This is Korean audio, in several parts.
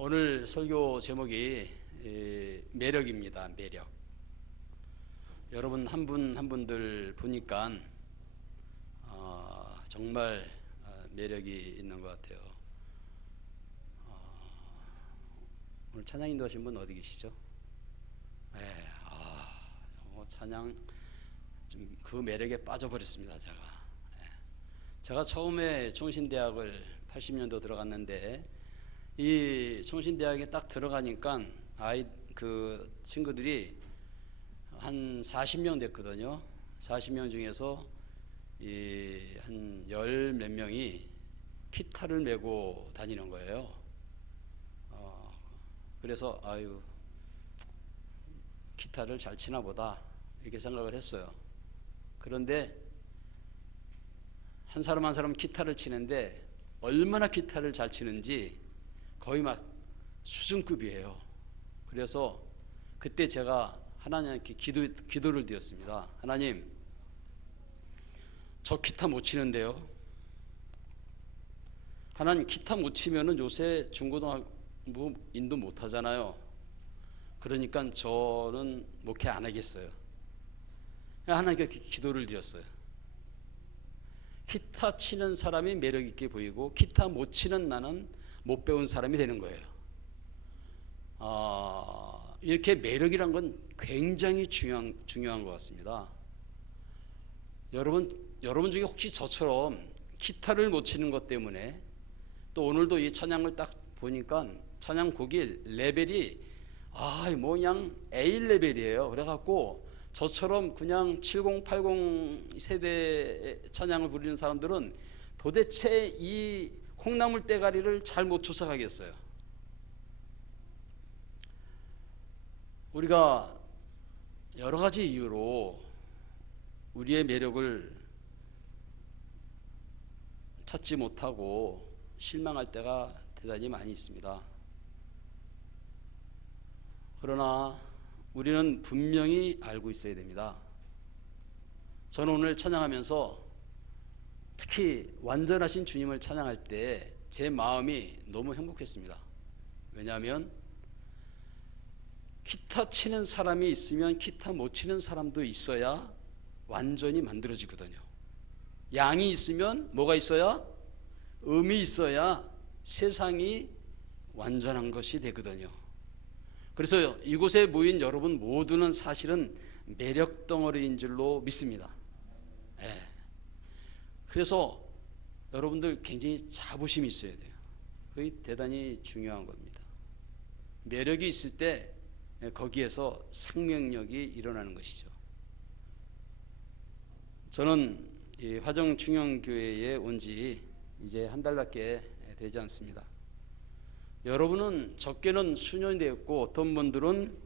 오늘 설교 제목이 매력입니다. 매력. 여러분 한 분 한 분들 보니까 정말 매력이 있는 것 같아요. 오늘 찬양 인도하신 분 어디 계시죠? 네, 찬양 좀 그 매력에 빠져버렸습니다. 제가 처음에 총신대학을 80년도 들어갔는데 이 총신대학에 딱 들어가니까 그 친구들이 한 40명 됐거든요. 40명 중에서 한 열 몇 명이 기타를 메고 다니는 거예요. 그래서 기타를 잘 치나 보다 이렇게 생각을 했어요. 그런데 한 사람 한 사람 기타를 치는데 얼마나 기타를 잘 치는지 거의 막 수준급이에요. 그래서 그때 제가 하나님께 기도를 드렸습니다. 하나님, 저 기타 못 치는데요. 하나님, 기타 못 치면은 요새 중고등학부 인도 못 하잖아요. 그러니까 저는 목회 안 하겠어요. 하나님께 기도를 드렸어요. 기타 치는 사람이 매력 있게 보이고 기타 못 치는 나는 못 배운 사람이 되는 거예요. 이렇게 매력이란 건 굉장히 중요한 것 같습니다. 여러분 중에 혹시 저처럼 기타를 못 치는 것 때문에 또 오늘도 이 찬양을 딱 보니까 찬양곡이 레벨이 그냥 A 레벨이에요. 그래갖고 저처럼 그냥 70, 80 세대 찬양을 부르는 사람들은 도대체 이 콩나물 대가리를 잘 못 쫓아가겠어요. 우리가 여러 가지 이유로 우리의 매력을 찾지 못하고 실망할 때가 대단히 많이 있습니다. 그러나 우리는 분명히 알고 있어야 됩니다. 저는 오늘 찬양하면서 특히 완전하신 주님을 찬양할 때 제 마음이 너무 행복했습니다. 왜냐하면 기타 치는 사람이 있으면 기타 못 치는 사람도 있어야 완전히 만들어지거든요. 양이 있으면 뭐가 있어야? 음이 있어야 세상이 완전한 것이 되거든요. 그래서 이곳에 모인 여러분 모두는 사실은 매력 덩어리인 줄로 믿습니다. 그래서 여러분들 굉장히 자부심이 있어야 돼요. 그게 대단히 중요한 겁니다. 매력이 있을 때 거기에서 생명력이 일어나는 것이죠. 저는 이 화정중앙교회에 온 지 이제 한 달밖에 되지 않습니다. 여러분은 적게는 수년이 되었고 어떤 분들은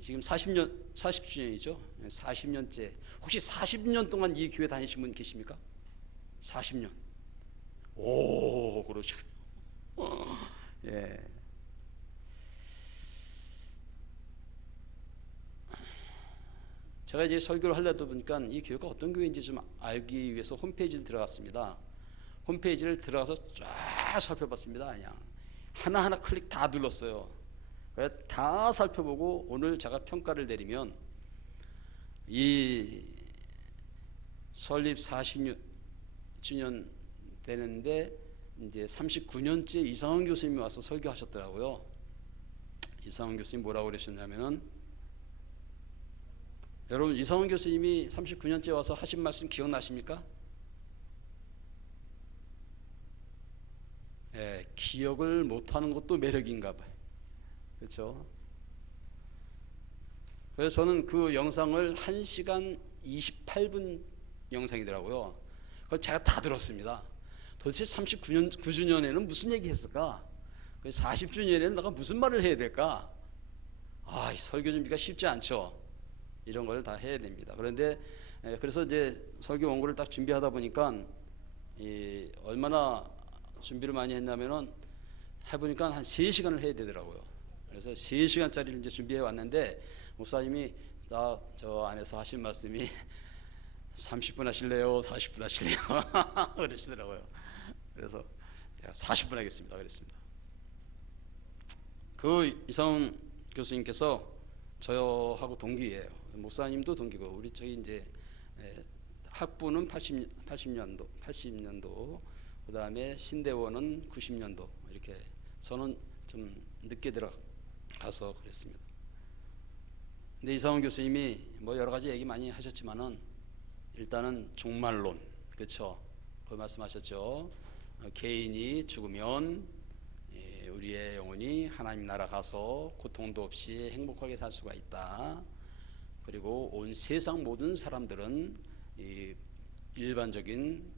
지금 40주년이죠. 40년째. 혹시 40년 동안 이 교회 다니신 분 계십니까? 40년. 오, 그러시군요. 예. 제가 이제 설교를 하려다 보니까 이 교회가 어떤 교회인지 좀 알기 위해서 홈페이지를 들어갔습니다. 홈페이지를 들어가서 쫙 살펴봤습니다. 그냥 하나하나 클릭 다 눌렀어요. 그래서 다 살펴보고 오늘 제가 평가를 내리면 이 설립 40주년 되는데 이제 39년째 이상원 교수님이 와서 설교하셨더라고요. 이상원 교수님 뭐라고 그러셨냐면은, 여러분 이상원 교수님이 39년째 와서 하신 말씀 기억나십니까? 기억을 못하는 것도 매력인가 봐요. 그렇죠? 그래서 저는 그 영상을 1시간 28분 영상이더라고요. 그걸 제가 다 들었습니다. 도대체 39주년에는 무슨 얘기 했을까? 40주년에는 내가 무슨 말을 해야 될까? 이 설교 준비가 쉽지 않죠. 이런 걸 다 해야 됩니다. 그런데 그래서 이제 설교 원고를 딱 준비하다 보니까 얼마나 준비를 많이 했냐면은 해보니까 한 3시간을 해야 되더라고요. 그래서 3시간짜리를 이제 준비해 왔는데 목사님이 저 안에서 하신 말씀이 30분 하실래요? 40분 하실래요? 그러시더라고요. 그래서 제가 40분 하겠습니다. 그랬습니다. 그 이상훈 교수님께서 저하고 동기예요. 목사님도 동기고 우리 저희 이제 학부는 80년도 그다음에 신대원은 90년도 이렇게 저는 좀 늦게 들어가서 그랬습니다. 근데 이상훈 교수님이 뭐 여러 가지 얘기 많이 하셨지만은 일단은 종말론, 그렇죠? 그 말씀하셨죠. 개인이 죽으면 우리의 영혼이 하나님 나라 가서 고통도 없이 행복하게 살 수가 있다. 그리고 온 세상 모든 사람들은 이 일반적인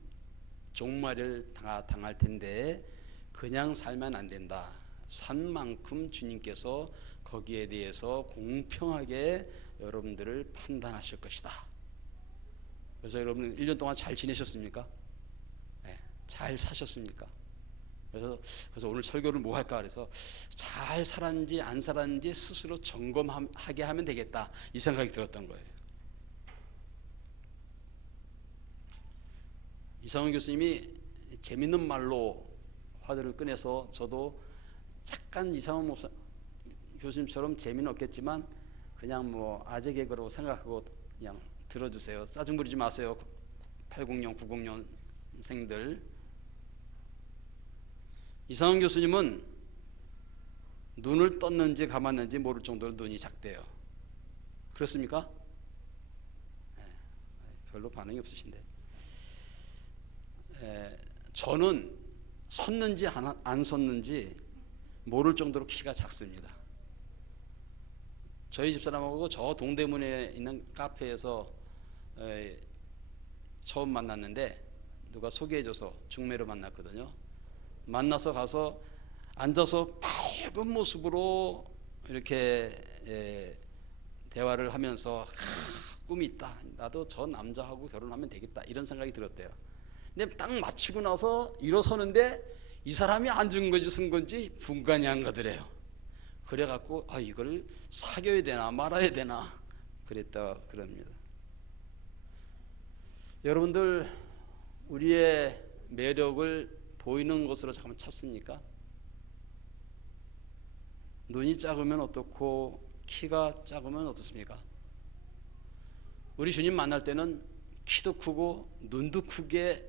종말을 당할 텐데 그냥 살면 안 된다. 산 만큼 주님께서 거기에 대해서 공평하게 여러분들을 판단하실 것이다. 그래서 여러분 1년 동안 잘 지내셨습니까? 네, 잘 사셨습니까? 그래서 오늘 설교를 뭐 할까 그래서 잘 살았는지 안 살았는지 스스로 점검하게 하면 되겠다 이 생각이 들었던 거예요. 이상훈 교수님이 재밌는 말로 화두를 꺼내서 저도 잠깐 이상훈 교수님처럼 재미는 없겠지만 그냥 뭐 아재 개그라고 생각하고 그냥 들어주세요. 짜증 부리지 마세요. 80년 90년생들. 이상훈 교수님은 눈을 떴는지 감았는지 모를 정도로 눈이 작대요. 그렇습니까? 네, 별로 반응이 없으신데. 저는 섰는지 안 섰는지 모를 정도로 키가 작습니다. 저희 집사람하고 저 동대문에 있는 카페에서 처음 만났는데 누가 소개해줘서 중매로 만났거든요. 만나서 가서 앉아서 밝은 모습으로 이렇게 대화를 하면서 꿈이 있다. 나도 저 남자하고 결혼하면 되겠다. 이런 생각이 들었대요. 근데 딱 마치고 나서 일어서는데 이 사람이 앉은 건지 쓴 건지 분간이 안 가더래요. 그래갖고 이걸 사귀어야 되나 말아야 되나 그랬다 그럽니다. 여러분들 우리의 매력을 보이는 것으로 잠깐 찾습니까? 눈이 작으면 어떻고 키가 작으면 어떻습니까? 우리 주님 만날 때는 키도 크고 눈도 크게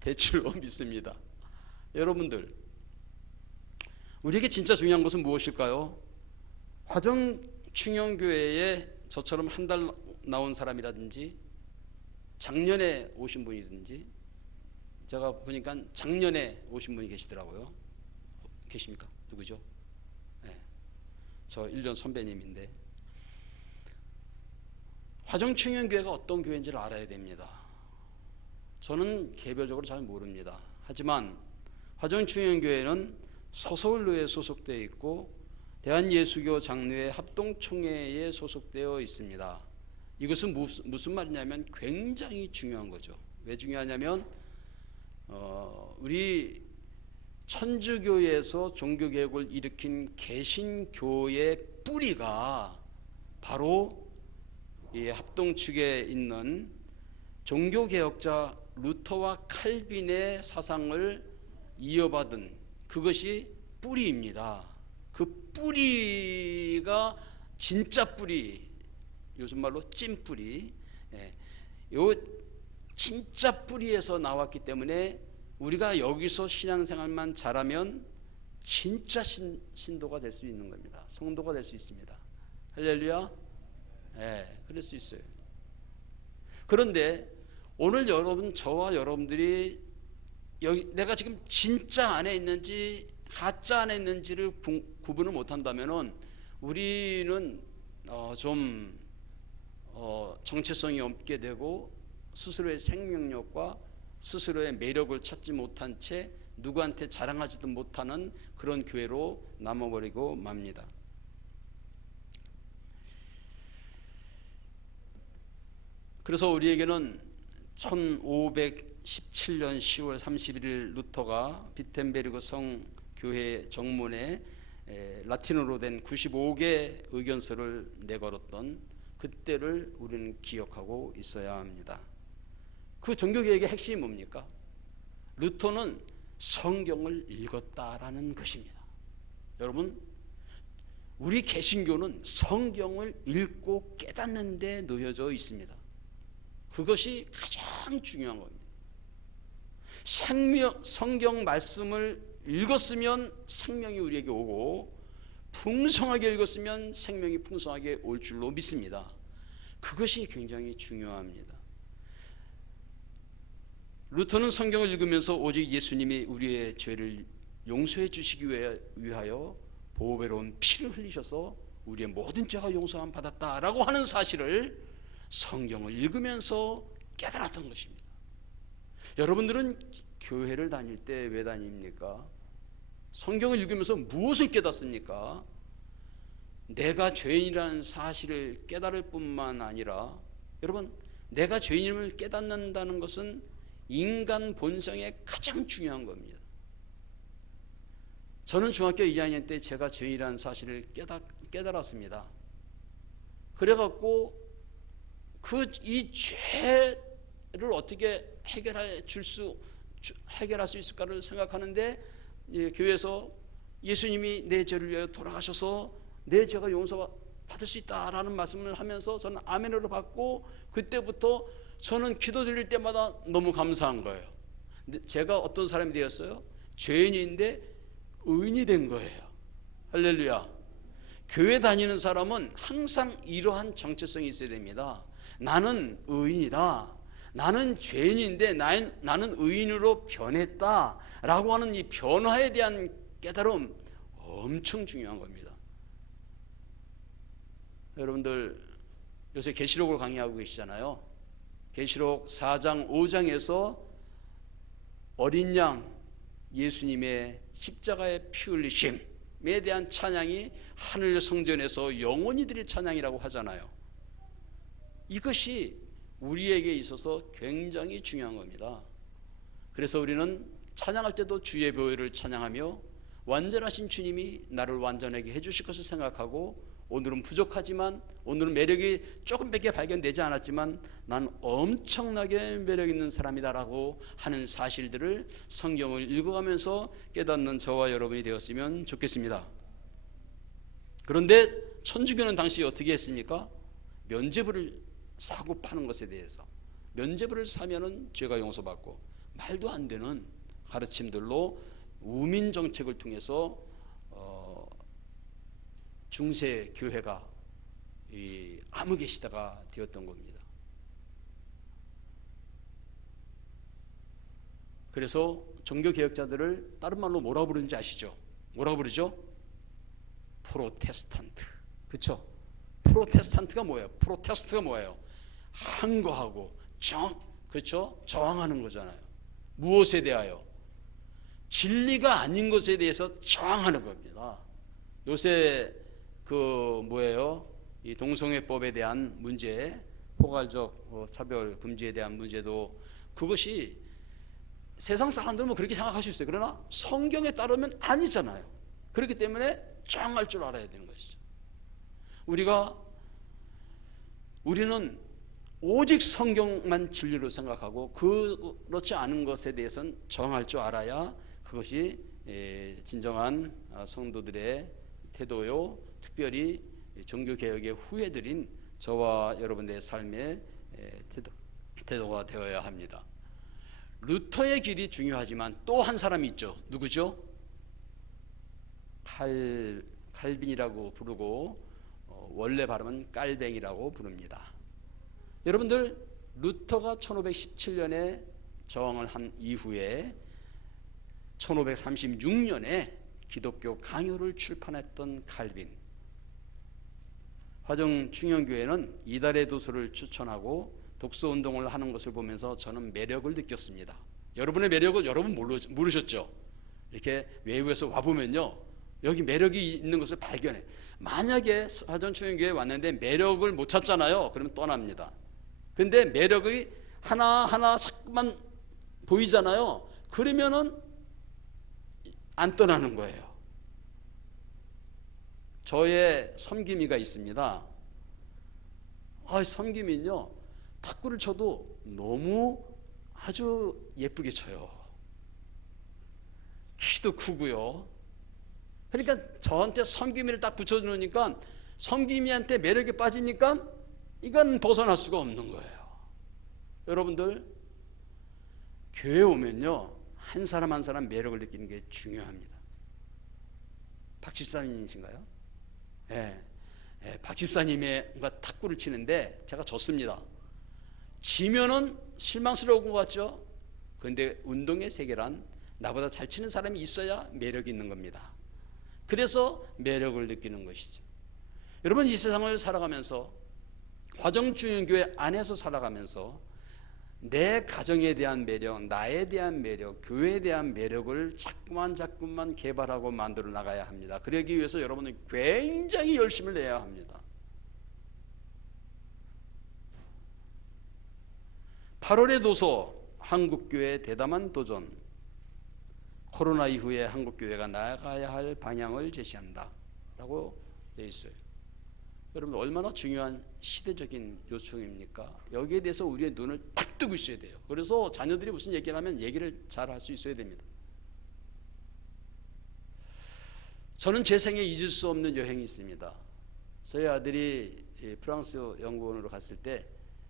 될 줄로 믿습니다. 여러분들 우리에게 진짜 중요한 것은 무엇일까요? 화정충영교회에 저처럼 한 달 나온 사람이라든지 작년에 오신 분이든지 제가 보니까 작년에 오신 분이 계시더라고요. 계십니까? 누구죠? 네, 저 1년 선배님인데 화정충영교회가 어떤 교회인지를 알아야 됩니다. 저는 개별적으로 잘 모릅니다. 하지만 화정충영교회는 서서울로에 소속되어 있고 대한예수교 장로회 합동총회에 소속되어 있습니다. 이것은 무슨 말이냐면 굉장히 중요한 거죠. 왜 중요하냐면 우리 천주교에서 종교개혁을 일으킨 개신교의 뿌리가 바로 이 합동 측에 있는 종교개혁자 루터와 칼빈의 사상을 이어받은 그것이 뿌리입니다. 그 뿌리가 진짜 뿌리, 요즘 말로 찐뿌리, 요 진짜 뿌리에서 나왔기 때문에 우리가 여기서 신앙생활만 잘하면 진짜 신도가 될 수 있는 겁니다. 성도가 될 수 있습니다. 할렐루야. 그럴 수 있어요. 그런데 오늘 여러분, 저와 여러분들이 여기 내가 지금 진짜 안에 있는지 가짜 안에 있는지를 구분을 못한다면은 우리는 좀 정체성이 없게 되고 스스로의 생명력과 스스로의 매력을 찾지 못한 채 누구한테 자랑하지도 못하는 그런 교회로 남아버리고 맙니다. 그래서 우리에게는 1517년 10월 31일 루터가 비텐베르그 성교회 정문에 라틴어로 된 95개 의견서를 내걸었던 그때를 우리는 기억하고 있어야 합니다. 그 종교개혁의 핵심이 뭡니까? 루터는 성경을 읽었다라는 것입니다. 여러분, 우리 개신교는 성경을 읽고 깨닫는 데 놓여져 있습니다. 그것이 가장 중요한 겁니다. 성경 말씀을 읽었으면 생명이 우리에게 오고 풍성하게 읽었으면 생명이 풍성하게 올 줄로 믿습니다. 그것이 굉장히 중요합니다. 루터는 성경을 읽으면서 오직 예수님이 우리의 죄를 용서해 주시기 위하여 보배로운 피를 흘리셔서 우리의 모든 죄가 용서함 받았다라고 하는 사실을 성경을 읽으면서 깨달았던 것입니다. 여러분들은 교회를 다닐 때 왜 다닙니까? 성경을 읽으면서 무엇을 깨닫습니까? 내가 죄인이라는 사실을 깨달을 뿐만 아니라, 여러분, 내가 죄인임을 깨닫는다는 것은 인간 본성의 가장 중요한 겁니다. 저는 중학교 2학년 때 제가 죄인이라는 사실을 깨달았습니다. 그래갖고 이 죄를 어떻게 해결할 수 있을까를 생각하는데, 교회에서 예수님이 내 죄를 위하여 돌아가셔서 내 죄가 용서받을 수 있다라는 말씀을 하면서 저는 아멘으로 받고, 그때부터 저는 기도 드릴 때마다 너무 감사한 거예요. 제가 어떤 사람이 되었어요? 죄인인데 의인이 된 거예요. 할렐루야. 교회 다니는 사람은 항상 이러한 정체성이 있어야 됩니다. 나는 의인이다, 나는 죄인인데 나는 의인으로 변했다라고 하는 이 변화에 대한 깨달음, 엄청 중요한 겁니다. 여러분들 요새 계시록을 강의하고 계시잖아요. 계시록 4장 5장에서 어린 양 예수님의 십자가의 피 흘리심에 대한 찬양이 하늘 성전에서 영원히 드릴 찬양이라고 하잖아요. 이것이 우리에게 있어서 굉장히 중요한 겁니다. 그래서 우리는 찬양할 때도 주의 보혈을 찬양하며 완전하신 주님이 나를 완전하게 해주실 것을 생각하고, 오늘은 부족하지만, 오늘은 매력이 조금밖에 발견되지 않았지만 난 엄청나게 매력 있는 사람이다라고 하는 사실들을 성경을 읽어가면서 깨닫는 저와 여러분이 되었으면 좋겠습니다. 그런데 천주교는 당시 어떻게 했습니까? 면죄부를 사고 파는 것에 대해서, 면죄부를 사면은 죄가 용서받고, 말도 안 되는 가르침들로 우민 정책을 통해서 중세 교회가 이 암흑의 시대가 되었던 겁니다. 그래서 종교 개혁자들을 다른 말로 뭐라고 부르는지 아시죠? 뭐라고 부르죠? 프로테스탄트. 그렇죠? 프로테스탄트가 뭐예요? 프로테스트가 뭐예요? 항거하고 그렇죠? 저항하는 거잖아요. 무엇에 대하여? 진리가 아닌 것에 대해서 저항하는 겁니다. 요새 이 동성애법에 대한 문제, 포괄적 차별 금지에 대한 문제도, 그것이 세상 사람들은 뭐 그렇게 생각할 수 있어요. 그러나 성경에 따르면 아니잖아요. 그렇기 때문에 저항할 줄 알아야 되는 것이죠. 우리는 오직 성경만 진리로 생각하고 그렇지 않은 것에 대해서는 저항할 줄 알아야 그것이 진정한 성도들의 태도요, 특별히 종교개혁의 후예들인 저와 여러분들의 삶의 태도가 되어야 합니다. 루터의 길이 중요하지만 또 한 사람이 있죠. 누구죠? 칼빈이라고 부르고 원래 발음은 깔뱅이라고 부릅니다. 여러분들, 루터가 1517년에 저항을 한 이후에 1536년에 기독교 강요를 출판했던 칼빈, 화정 충영교회는 이달의 도서를 추천하고 독서운동을 하는 것을 보면서 저는 매력을 느꼈습니다. 여러분의 매력은 여러분 모르셨죠? 이렇게 외부에서 와보면요, 여기 매력이 있는 것을 발견해. 만약에 화정 충영교회에 왔는데 매력을 못 찾잖아요. 그러면 떠납니다. 근데 매력이 하나하나 자꾸만 보이잖아요. 그러면은 안 떠나는 거예요. 저의 섬김이가 있습니다. 섬김이는요, 탁구를 쳐도 너무 아주 예쁘게 쳐요. 키도 크고요. 그러니까 저한테 섬김이를 딱 붙여주니까 섬김이한테 매력에 빠지니까 이건 벗어날 수가 없는 거예요. 여러분들 교회 오면요 한 사람 한 사람 매력을 느끼는 게 중요합니다. 박 집사님이신가요? 예, 박 집사님의 뭔가 탁구를 치는데 제가 졌습니다. 지면은 실망스러운 것 같죠? 그런데 운동의 세계란 나보다 잘 치는 사람이 있어야 매력이 있는 겁니다. 그래서 매력을 느끼는 것이죠. 여러분 이 세상을 살아가면서 화정중앙교회 안에서 살아가면서 내 가정에 대한 매력, 나에 대한 매력, 교회에 대한 매력을 자꾸만 개발하고 만들어 나가야 합니다. 그러기 위해서 여러분은 굉장히 열심을 내야 합니다. 8월의 도서 한국교회 대담한 도전, 코로나 이후에 한국교회가 나아가야 할 방향을 제시한다 라고 되어 있어요. 여러분 얼마나 중요한 시대적인 요청입니까? 여기에 대해서 우리의 눈을 탁 뜨고 있어야 돼요. 그래서 자녀들이 무슨 얘기를 하면 얘기를 잘 할 수 있어야 됩니다. 저는 제 생에 잊을 수 없는 여행이 있습니다. 저희 아들이 프랑스 연구원으로 갔을 때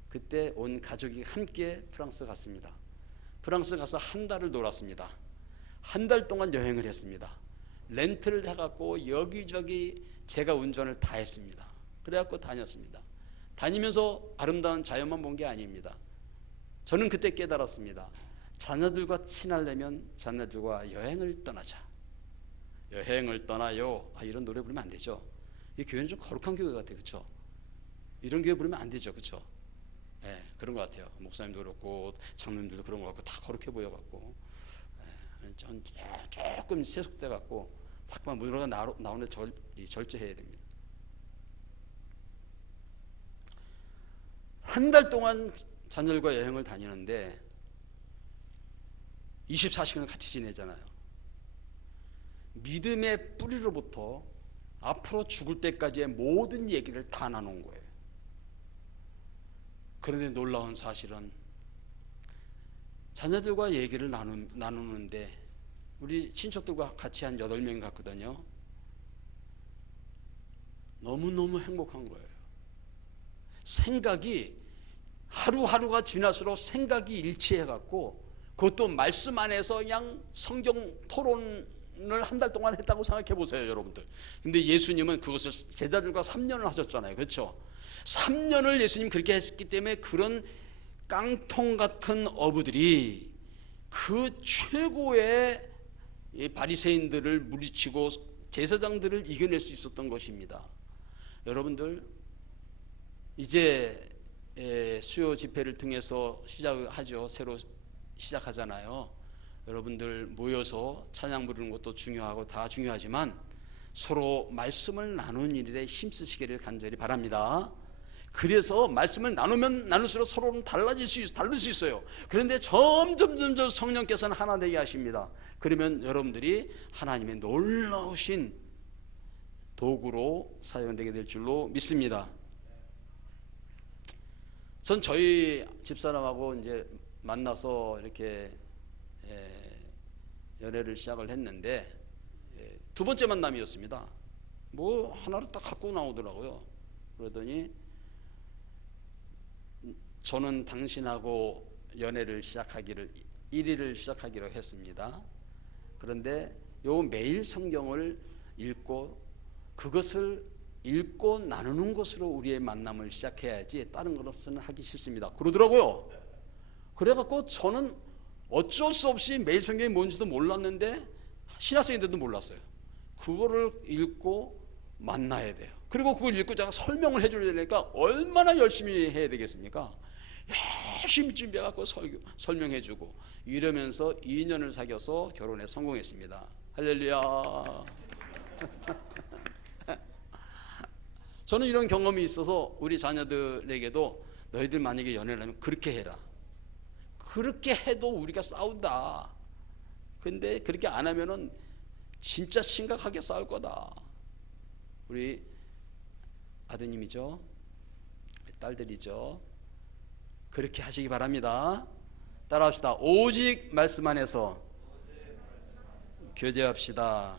그때 온 가족이 함께 프랑스 갔습니다. 프랑스 가서 한 달을 놀았습니다. 한 달 동안 여행을 했습니다. 렌트를 해갖고 여기저기 제가 운전을 다 했습니다. 그래갖고 다녔습니다. 다니면서 아름다운 자연만 본 게 아닙니다. 저는 그때 깨달았습니다. 자녀들과 친하려면 자녀들과 여행을 떠나자. 여행을 떠나요. 이런 노래 부르면 안 되죠. 이 교회는 좀 거룩한 교회 같아요. 그렇죠? 이런 교회 부르면 안 되죠. 그렇죠? 네, 그런 것 같아요. 목사님도 그렇고 장로님들도 그런 것 같고 다 거룩해 보여갖고 전 조금 세속돼 갖고 자꾸만 문으로 나오는 절제해야 됩니다. 한 달 동안 자녀들과 여행을 다니는데 24시간을 같이 지내잖아요. 믿음의 뿌리로부터 앞으로 죽을 때까지의 모든 얘기를 다 나눈 거예요. 그런데 놀라운 사실은 자녀들과 얘기를 나누는데 우리 친척들과 같이 한 8명이 갔거든요. 너무너무 행복한 거예요. 생각이 하루하루가 지날수록 생각이 일치해갖고 그것도 말씀 안에서 그냥 성경 토론을 한 달 동안 했다고 생각해 보세요, 여러분들. 근데 예수님은 그것을 제자들과 3년을 하셨잖아요. 그렇죠? 3년을 예수님 그렇게 했기 때문에 그런 깡통 같은 어부들이 그 최고의 바리새인들을 물리치고 제사장들을 이겨낼 수 있었던 것입니다. 여러분들 이제 수요 집회를 통해서 시작하죠. 새로 시작하잖아요. 여러분들 모여서 찬양 부르는 것도 중요하고 다 중요하지만 서로 말씀을 나누는 일에 힘쓰시기를 간절히 바랍니다. 그래서 말씀을 나누면 나눌수록 서로는 다를 수 있어요. 그런데 점점 성령께서는 하나 되게 하십니다. 그러면 여러분들이 하나님의 놀라우신 도구로 사용되게 될 줄로 믿습니다. 전 저희 집사람하고 이제 만나서 이렇게 연애를 시작을 했는데 두 번째 만남이었습니다. 뭐 하나를 딱 갖고 나오더라고요. 그러더니 저는 당신하고 연애를 시작하기를 1일을 시작하기로 했습니다. 그런데 요 매일 성경을 읽고 그것을 읽고 나누는 것으로 우리의 만남을 시작해야지 다른 것은 하기 싫습니다. 그러더라고요. 그래갖고 저는 어쩔 수 없이 매일 성경이 뭔지도 몰랐는데 신학생인데도 몰랐어요. 그거를 읽고 만나야 돼요. 그리고 그걸 읽고 제가 설명을 해줘야 되니까 얼마나 열심히 해야 되겠습니까? 열심히 준비해갖고 설명해주고 이러면서 2년을 사귀어서 결혼에 성공했습니다. 할렐루야. 저는 이런 경험이 있어서 우리 자녀들에게도 너희들 만약에 연애를 하면 그렇게 해라. 그렇게 해도 우리가 싸운다. 근데 그렇게 안 하면은 진짜 심각하게 싸울 거다. 우리 아드님이죠, 딸들이죠. 그렇게 하시기 바랍니다. 따라합시다. 오직 말씀 안에서 교제합시다.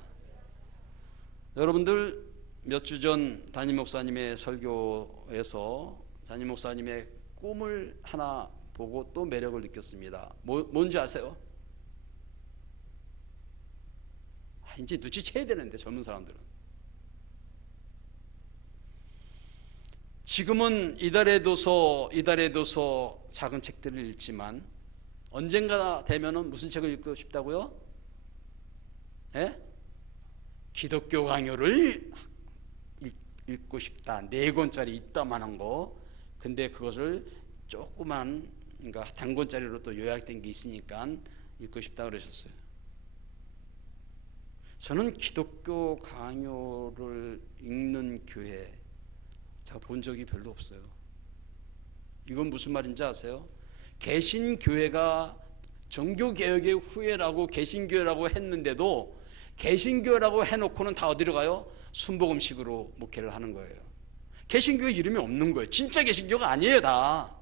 여러분들 몇 주 전 담임 목사님의 설교에서 담임 목사님의 꿈을 하나 보고 또 매력을 느꼈습니다. 뭔지 아세요? 이제 눈치채야 되는데 젊은 사람들은. 지금은 이달의 도서 작은 책들을 읽지만 언젠가 되면은 무슨 책을 읽고 싶다고요? 예? 기독교 강요를 읽고 싶다. 4권짜리 이따만한 거. 근데 그것을 조그만, 그러니까 단권짜리로 또 요약된 게 있으니까 읽고 싶다 그러셨어요. 저는 기독교 강요를 읽는 교회 제가 본 적이 별로 없어요. 이건 무슨 말인지 아세요? 개신교회가 종교개혁의 후예라고 개신교회라고 했는데도 개신교회라고 해놓고는 다 어디로 가요? 순복음식으로 목회를 하는 거예요. 개신교회 이름이 없는 거예요. 진짜 개신교가 아니에요. 다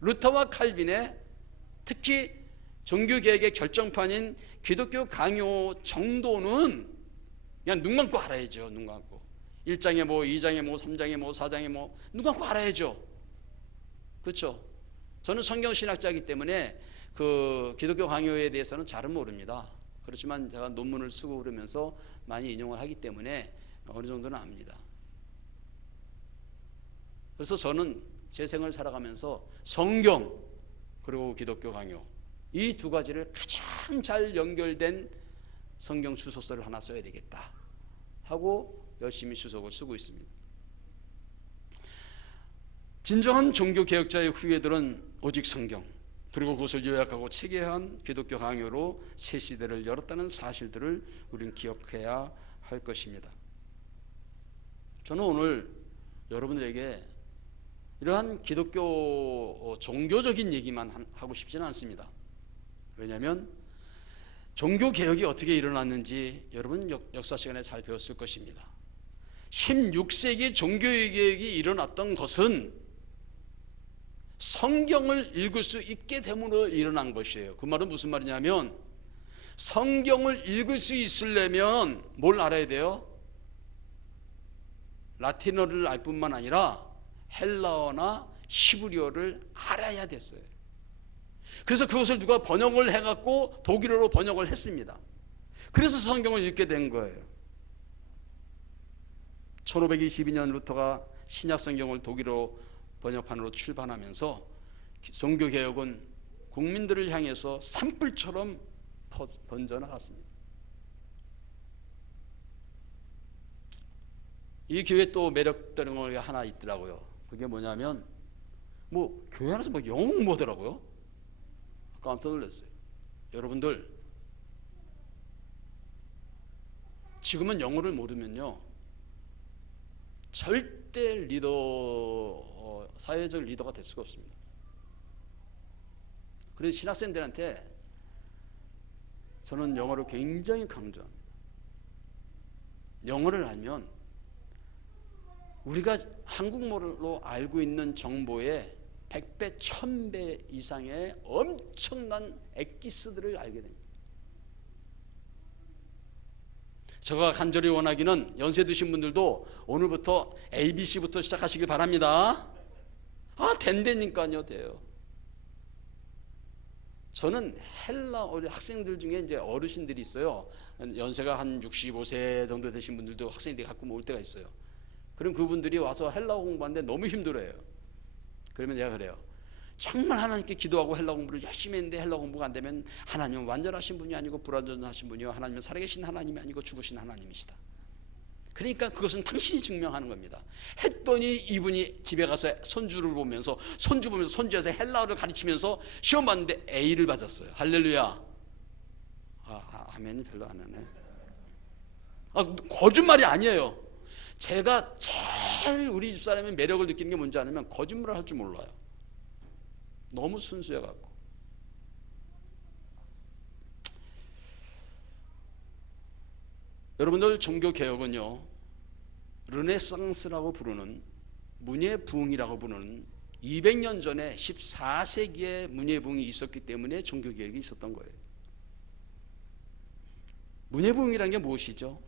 루터와 칼빈의 특히 종교개혁의 결정판인 기독교 강요 정도는 그냥 눈 감고 알아야죠. 눈 감고 1장에 뭐 2장에 뭐 3장에 뭐 4장에 뭐 눈 감고 알아야죠. 그렇죠? 저는 성경신학자이기 때문에 그 기독교 강요에 대해서는 잘은 모릅니다. 그렇지만 제가 논문을 쓰고 그러면서 많이 인용을 하기 때문에 어느 정도는 압니다. 그래서 저는 제 생을 살아가면서 성경 그리고 기독교 강요 이 두 가지를 가장 잘 연결된 성경 수소서를 하나 써야 되겠다 하고 열심히 수석을 쓰고 있습니다. 진정한 종교개혁자의 후예들은 오직 성경 그리고 그것을 요약하고 체계한 기독교 강요로 새 시대를 열었다는 사실들을 우리는 기억해야 할 것입니다. 저는 오늘 여러분들에게 이러한 기독교 종교적인 얘기만 하고 싶지는 않습니다. 왜냐하면 종교개혁이 어떻게 일어났는지 여러분 역사 시간에 잘 배웠을 것입니다. 16세기 종교개혁이 일어났던 것은 성경을 읽을 수 있게 됨으로 일어난 것이에요. 그 말은 무슨 말이냐면 성경을 읽을 수 있으려면 뭘 알아야 돼요? 라틴어를 알 뿐만 아니라 헬라어나 히브리어를 알아야 됐어요. 그래서 그것을 누가 번역을 해갖고 독일어로 번역을 했습니다. 그래서 성경을 읽게 된 거예요. 1522년 루터가 신약성경을 독일어 번역판으로 출판하면서 종교개혁은 국민들을 향해서 산불처럼 번져나갔습니다. 이 교회 또 매력적인 게 하나 있더라고요. 그게 뭐냐면 뭐 교회 안에서 뭐 영어 공부하더라고요. 깜짝 놀랐어요. 여러분들 지금은 영어를 모르면요 절대 사회적 리더가 될 수가 없습니다. 그래서 신학생들한테 저는 영어를 굉장히 강조합니다. 영어를 알면 우리가 한국말로 알고 있는 정보의 100배, 1000배 이상의 엄청난 엑기스들을 알게 됩니다. 제가 간절히 원하기는 연세 드신 분들도 오늘부터 ABC부터 시작하시길 바랍니다. 된다니까요. 돼요. 저는 헬라 학생들 중에 이제 어르신들이 있어요. 연세가 한 65세 정도 되신 분들도 학생들이 가끔 올 때가 있어요. 그럼 그분들이 와서 헬라 공부하는데 너무 힘들어해요. 그러면 내가 그래요. 정말 하나님께 기도하고 헬라 공부를 열심히 했는데 헬라 공부가 안 되면 하나님은 완전하신 분이 아니고 불완전하신 분이요 하나님은 살아계신 하나님이 아니고 죽으신 하나님이시다. 그러니까 그것은 당신이 증명하는 겁니다. 했더니 이분이 집에 가서 손주를 보면서 손주에서 헬라어를 가르치면서 시험 봤는데 A를 받았어요. 할렐루야. 아멘이 별로 안 하네. 거짓말이 아니에요. 제가 제일 우리 집사람의 매력을 느끼는 게 뭔지 아냐면 거짓말을 할 줄 몰라요. 너무 순수해갖고. 여러분들 종교개혁은요 르네상스라고 부르는 문예부흥이라고 부르는 200년 전에 14세기에 문예부흥이 있었기 때문에 종교개혁이 있었던 거예요. 문예부흥이라는 게 무엇이죠?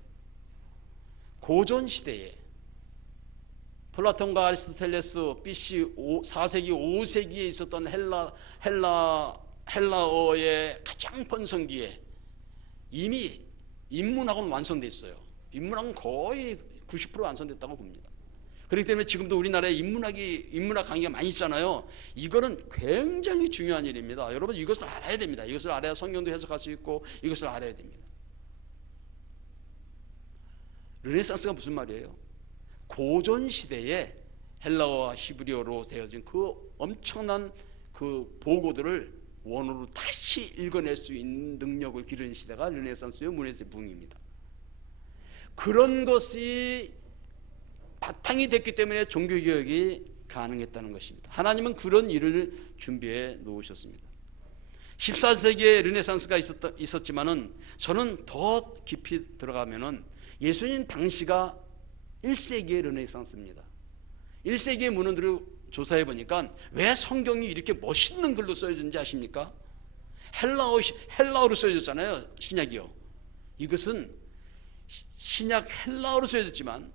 고전 시대에 플라톤과 아리스토텔레스 BC 4세기 5세기에 있었던 헬라어의 가장 번성기에 이미 인문학은 완성돼 있어요. 인문학은 거의 90% 완성됐다고 봅니다. 그렇기 때문에 지금도 우리나라에 인문학 강의가 많이 있잖아요. 이거는 굉장히 중요한 일입니다. 여러분 이것을 알아야 됩니다. 이것을 알아야 성경도 해석할 수 있고 이것을 알아야 됩니다. 르네상스가 무슨 말이에요? 고전 시대에 헬라어와 히브리어로 되어진 그 엄청난 그 보고들을 원어로 다시 읽어낼 수 있는 능력을 기르는 시대가 르네상스의 문예의 부흥입니다. 그런 것이 바탕이 됐기 때문에 종교개혁이 가능했다는 것입니다. 하나님은 그런 일을 준비해 놓으셨습니다. 14세기에 르네상스가 있었지만은 저는 더 깊이 들어가면은 예수님 당시가 1세기의 르네상스입니다. 1세기의 문헌들을 조사해 보니까 왜 성경이 이렇게 멋있는 글로 써졌는지 아십니까? 헬라어로 써졌잖아요. 신약이요. 이것은 신약 헬라어로 써졌지만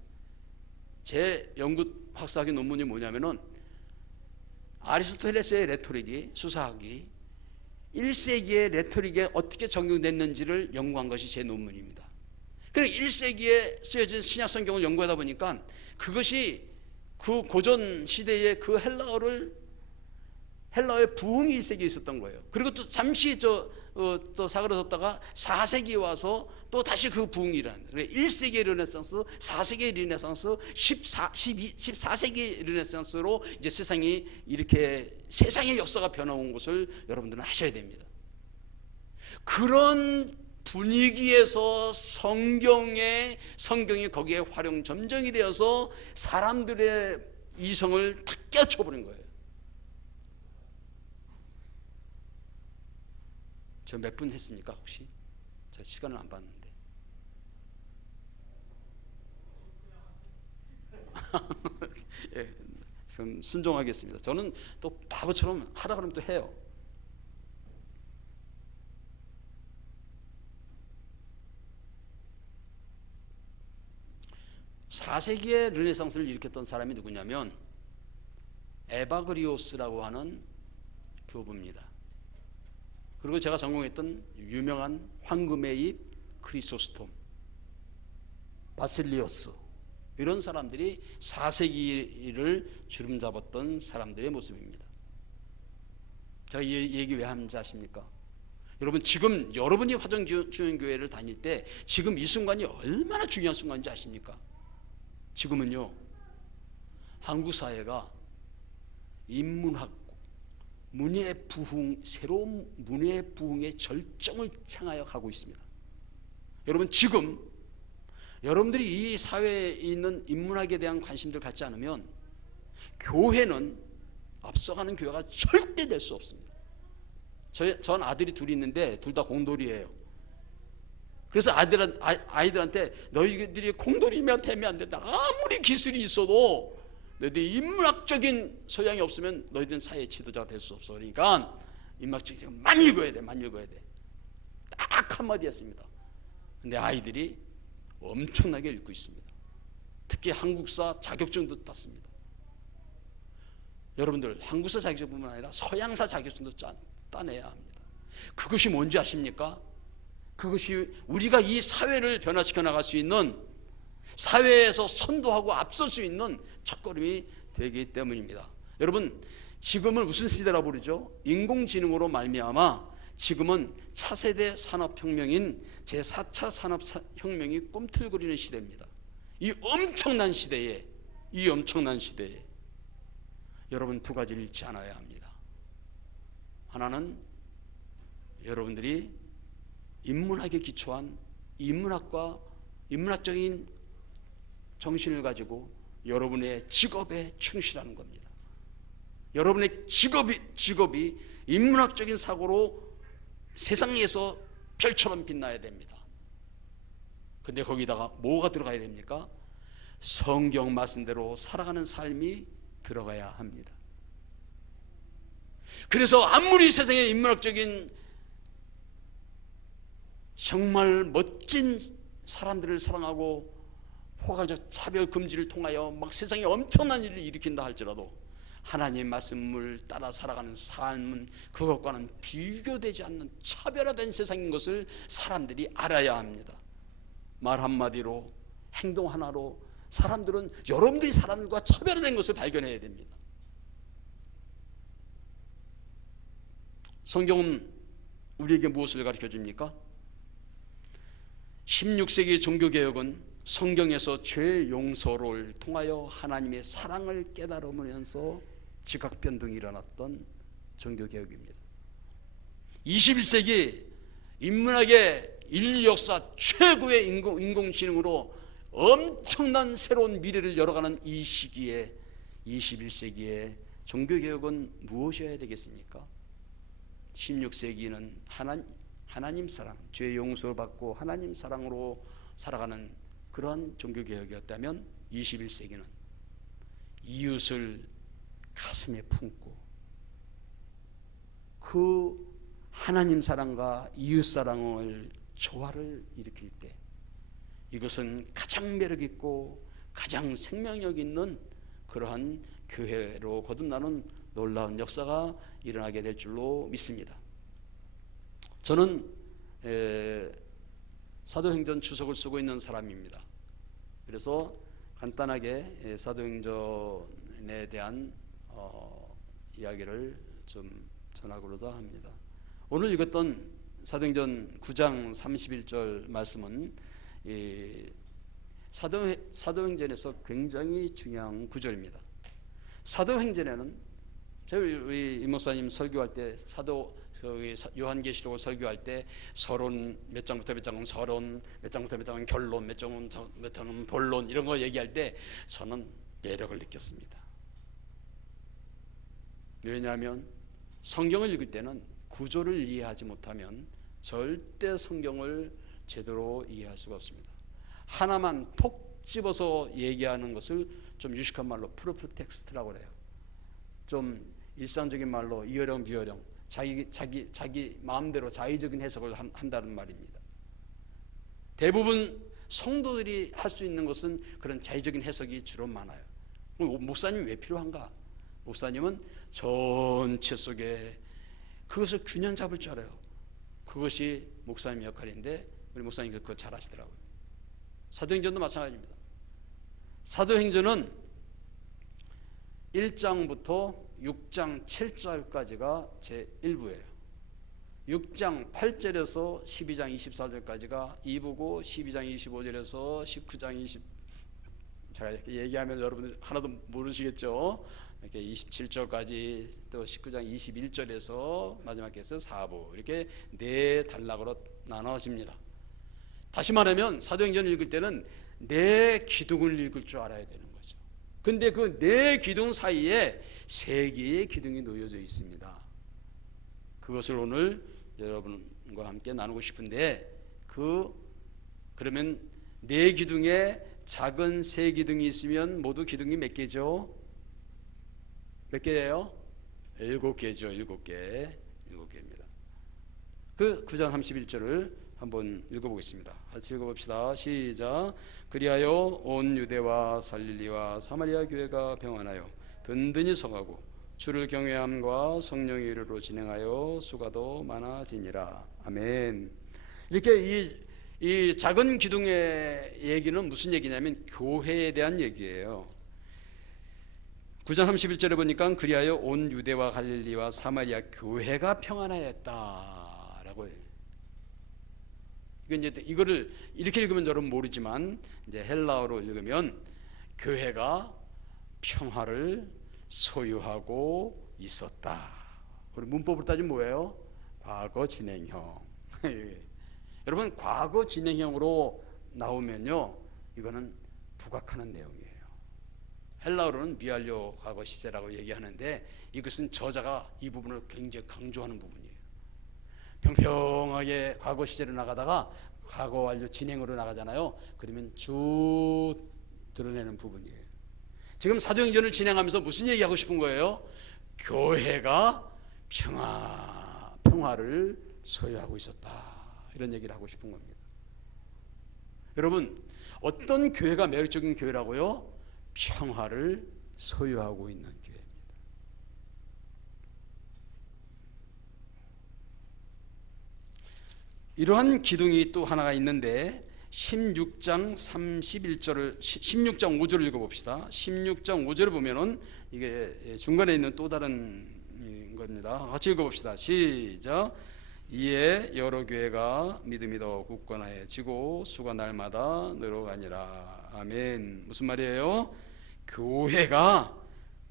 제 연구 학사학위 논문이 뭐냐면은 아리스토텔레스의 레토릭이 수사학이 1세기의 레토릭에 어떻게 적용됐는지를 연구한 것이 제 논문입니다. 그러니까 1세기에 쓰여진 신약 성경을 연구하다 보니까 그것이 그 고전 시대의 그 헬라어의 부흥이 1세기에 있었던 거예요. 그리고 또 잠시 또 사그러졌다가 4세기에 와서 또 다시 그 부흥이 일어난 거예요. 1세기의 르네상스, 4세기의 르네상스, 14세기의 르네상스로 이제 세상이 이렇게 세상의 역사가 변화온 것을 여러분들은 아셔야 됩니다. 그런 분위기에서 성경이 거기에 활용 점정이 되어서 사람들의 이성을 다 깨쳐버린 거예요. 저 몇 분 했습니까 혹시? 제가 시간을 안 봤는데. 예, 좀 순종하겠습니다. 저는 또 바보처럼 하라 그러면 또 해요. (4세기에) 르네상스를 일으켰던 사람이 누구냐면 에바그리오스라고 하는 교부입니다. 그리고 제가 전공했던 유명한 황금의 입 크리소스톰, 바실리오스, 이런 사람들이 4세기를 주름잡았던 사람들의 모습입니다. 제가 이 얘기 왜 하는지 아십니까? 여러분 지금 여러분이 화정주연교회를 다닐 때 지금 이 순간이 얼마나 중요한 순간인지 아십니까? 지금은요 한국 사회가 인문학, 새로운 문예 부흥의 절정을 향하여 가고 있습니다. 여러분 지금 여러분들이 이 사회에 있는 인문학에 대한 관심들 갖지 않으면 교회는 앞서가는 교회가 절대 될 수 없습니다. 전 아들이 둘이 있는데 둘 다 공돌이에요. 그래서 아이들한테 너희들이 공돌이면 되면 안 된다. 아무리 기술이 있어도 너희들이 인문학적인 소양이 없으면 너희들은 사회 지도자가 될 수 없어. 그러니까 인문학적인 많이 읽어야 돼. 딱 한마디 했습니다. 근데 아이들이 엄청나게 읽고 있습니다. 특히 한국사 자격증도 땄습니다. 여러분들 한국사 자격증뿐만 아니라 서양사 자격증도 따내야 합니다. 그것이 뭔지 아십니까? 그것이 우리가 이 사회를 변화시켜 나갈 수 있는, 사회에서 선도하고 앞설 수 있는 첫걸음이 되기 때문입니다. 여러분 지금을 무슨 시대라고 부르죠? 인공지능으로 말미암아 지금은 차세대 산업혁명인 제4차 산업혁명이 꿈틀거리는 시대입니다. 이 엄청난 시대에 여러분 두 가지를 잃지 않아야 합니다. 하나는 여러분들이 인문학에 기초한 인문학적인 정신을 가지고 여러분의 직업에 충실하는 겁니다. 여러분의 직업이 인문학적인 사고로 세상에서 별처럼 빛나야 됩니다. 근데 거기다가 뭐가 들어가야 됩니까? 성경 말씀대로 살아가는 삶이 들어가야 합니다. 그래서 아무리 세상에 인문학적인 정말 멋진 사람들을 사랑하고 포괄적 차별 금지를 통하여 막 세상에 엄청난 일을 일으킨다 할지라도 하나님의 말씀을 따라 살아가는 삶은 그것과는 비교되지 않는 차별화된 세상인 것을 사람들이 알아야 합니다. 말 한마디로, 행동 하나로 사람들은 여러분들이 사람들과 차별화된 것을 발견해야 됩니다. 성경은 우리에게 무엇을 가르쳐 줍니까? 16세기 종교개혁은 성경에서 죄 용서를 통하여 하나님의 사랑을 깨달으면서 지각변동이 일어났던 종교개혁입니다. 21세기 인문학의 인류 역사 최고의 인공지능으로 엄청난 새로운 미래를 열어가는 이 시기에 21세기의 종교개혁은 무엇이어야 되겠습니까? 16세기는 하나님 사랑, 죄 용서를 받고 하나님 사랑으로 살아가는 그런 종교개혁이었다면 21세기는 이웃을 가슴에 품고 그 하나님 사랑과 이웃 사랑을 조화를 일으킬 때 이것은 가장 매력 있고 가장 생명력 있는 그러한 교회로 거듭나는 놀라운 역사가 일어나게 될 줄로 믿습니다. 저는 사도행전 주석을 쓰고 있는 사람입니다. 그래서 간단하게 사도행전에 대한 이야기를 좀 전하고자 합니다. 오늘 읽었던 사도행전 9장 31절 말씀은 사도행전에서 굉장히 중요한 구절입니다. 사도행전에는 우리 임 목사님 설교할 때 요한계시록을 설교할 때 서론 몇 장부터 몇 장은 서론, 몇 장부터 몇 장은 결론, 몇 장은 본론 이런 거 얘기할 때 저는 매력을 느꼈습니다. 왜냐하면 성경을 읽을 때는 구조를 이해하지 못하면 절대 성경을 제대로 이해할 수가 없습니다. 하나만 톡 집어서 얘기하는 것을 좀 유식한 말로 프로프 텍스트라고 그래요. 좀 일상적인 말로 이어령 비어령 자기 마음대로 자의적인 해석을 한다는 말입니다. 대부분 성도들이 할 수 있는 것은 그런 자의적인 해석이 주로 많아요. 목사님이 왜 필요한가? 목사님은 전체 속에 그것을 균형 잡을 줄 알아요. 그것이 목사님 역할인데 우리 목사님 그거 잘 하시더라고요. 사도행전도 마찬가지입니다. 사도행전은 1장부터 6장 7절까지가 제1부예요. 6장 8절에서 12장 24절까지가 2부고 12장 25절에서 19장 20 제가 이렇게 얘기하면 여러분들 하나도 모르시겠죠. 이렇게 27절까지 또 19장 21절에서 마지막에서 4부 이렇게 네 단락으로 나눠집니다. 다시 말하면 사도행전을 읽을 때는 네 기둥을 읽을 줄 알아야 되는 거죠. 근데 그 네 기둥 사이에 세 개의 기둥이 놓여져 있습니다. 그것을 오늘 여러분과 함께 나누고 싶은데 그러면 네 기둥에 작은 세 기둥이 있으면 모두 기둥이 몇 개죠? 몇 개예요? 7개죠. 7개입니다. 그 9장 31절을 한번 읽어보겠습니다. 같이 읽어봅시다. 시작. 그리하여 온 유대와 갈릴리와 사마리아 교회가 평안하여 든든히 서가고 주를 경외함과 성령의 이르로 진행하여 수가도 많아지니라. 아멘. 이렇게 이 작은 기둥의 얘기는 무슨 얘기냐면 교회에 대한 얘기예요. 9장 31절에 보니까 그리하여 온 유대와 갈릴리와 사마리아 교회가 평안하였다라고 해요. 이거를 이렇게 읽으면 여러분 모르지만 이제 헬라어로 읽으면 교회가 평화를 소유하고 있었다. 우리 문법으로 따지면 뭐예요? 과거 진행형. 여러분 과거 진행형으로 나오면요 이거는 부각하는 내용이에요. 헬라어로는 미완료 과거 시제라고 얘기하는데 이것은 저자가 이 부분을 굉장히 강조하는 부분이에요. 평평하게 과거 시제로 나가다가 과거 완료 진행으로 나가잖아요. 그러면 쭉 드러내는 부분이에요. 지금 사도행전을 진행하면서 무슨 얘기하고 싶은 거예요? 교회가 평화를 소유하고 있었다. 이런 얘기를 하고 싶은 겁니다. 여러분, 어떤 교회가 매력적인 교회라고요? 평화를 소유하고 있는 교회입니다. 이러한 기둥이 또 하나가 있는데 16장 5절을 읽어봅시다. 16장 5절을 보면은 이게 중간에 있는 또 다른 겁니다. 같이 읽어봅시다. 시작. 이에 여러 교회가 믿음이 더 굳건해지고 수가 날마다 늘어가니라. 아멘. 무슨 말이에요? 교회가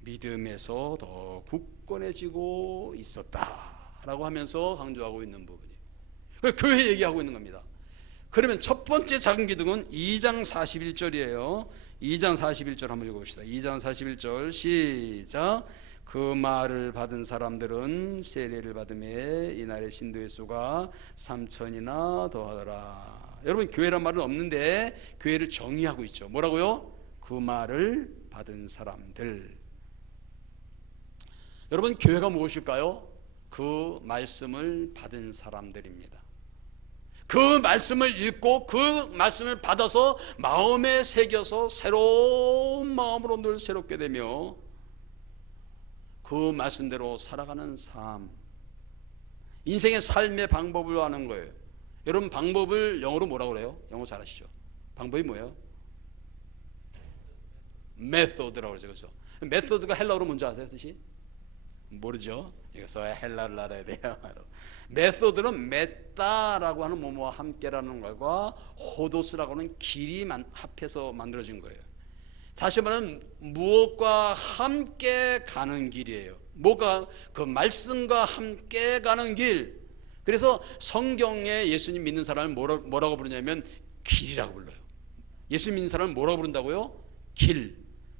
믿음에서 더 굳건해지고 있었다라고 하면서 강조하고 있는 부분이에요. 교회 얘기하고 있는 겁니다. 그러면 첫 번째 작은 기둥은 2장 41절이에요. 2장 41절 한번 읽어봅시다. 2장 41절 시작. 그 말을 받은 사람들은 세례를 받음에 이날의 신도의 수가 3,000이나 더하더라. 여러분, 교회란 말은 없는데 교회를 정의하고 있죠. 뭐라고요? 그 말을 받은 사람들. 여러분, 교회가 무엇일까요? 그 말씀을 받은 사람들입니다. 그 말씀을 읽고 그 말씀을 받아서 마음에 새겨서 새로운 마음으로 늘 새롭게 되며 그 말씀대로 살아가는 삶, 인생의 삶의 방법을 아는 거예요. 여러분, 방법을 영어로 뭐라고 그래요? 영어 잘 아시죠? 방법이 뭐예요? 메소드라고 그러죠. 그렇죠? 메소드가 헬라어로 뭔지 아세요? 뜻이? 모르죠? 이거 헬라를 알아야 돼요. 메소드는 메타라고 하는 뭐뭐와 함께라는 것과 호도스라고 하는 길이 합해서 만들어진 거예요. 다시 말하면 무엇과 함께 가는 길이에요. 뭐가 그 말씀과 함께 가는 길. 그래서 성경에 예수님 믿는 사람을 뭐라고 부르냐면 길이라고 불러요. 예수 믿는 사람을 뭐라고 부른다고요? 길.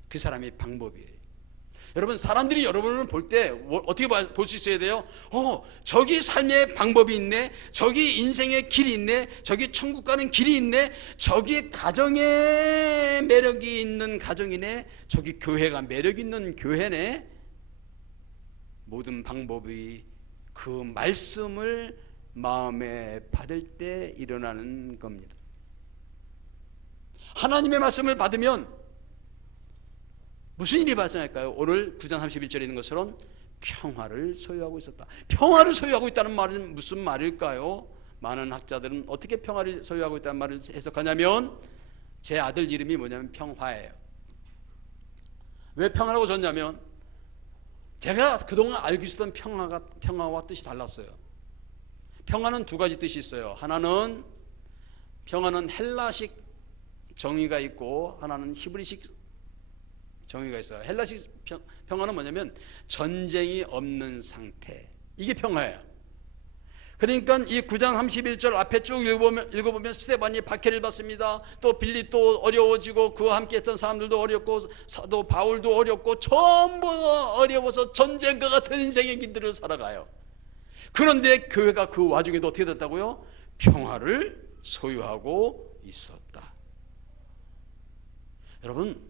그 사람의 방법이에요. 여러분, 사람들이 여러분을 볼 때 어떻게 볼 수 있어야 돼요? 저기 삶의 방법이 있네, 저기 인생의 길이 있네, 저기 천국 가는 길이 있네, 저기 가정에 매력이 있는 가정이네, 저기 교회가 매력 있는 교회네. 모든 방법이 그 말씀을 마음에 받을 때 일어나는 겁니다. 하나님의 말씀을 받으면 무슨 일이 발생할까요? 오늘 9장 31절에 있는 것처럼 평화를 소유하고 있었다. 평화를 소유하고 있다는 말은 무슨 말일까요? 많은 학자들은 어떻게 평화를 소유하고 있다는 말을 해석하냐면 제 아들 이름이 뭐냐면 평화예요. 왜 평화라고 졌냐면 제가 그동안 알고 있었던 평화와 뜻이 달랐어요. 평화는 두 가지 뜻이 있어요. 하나는 평화는 헬라식 정의가 있고 하나는 히브리식 정의가 있어요. 헬라식 평화는 뭐냐면 전쟁이 없는 상태. 이게 평화예요. 그러니까 이 9장 31절 앞에 쭉 읽어보면 스데반이 박해를 받습니다. 또 빌립도 어려워지고 그와 함께 했던 사람들도 어렵고 사도 바울도 어렵고 전부 어려워서 전쟁과 같은 인생의 길들을 살아가요. 그런데 교회가 그 와중에도 어떻게 됐다고요? 평화를 소유하고 있었다. 여러분,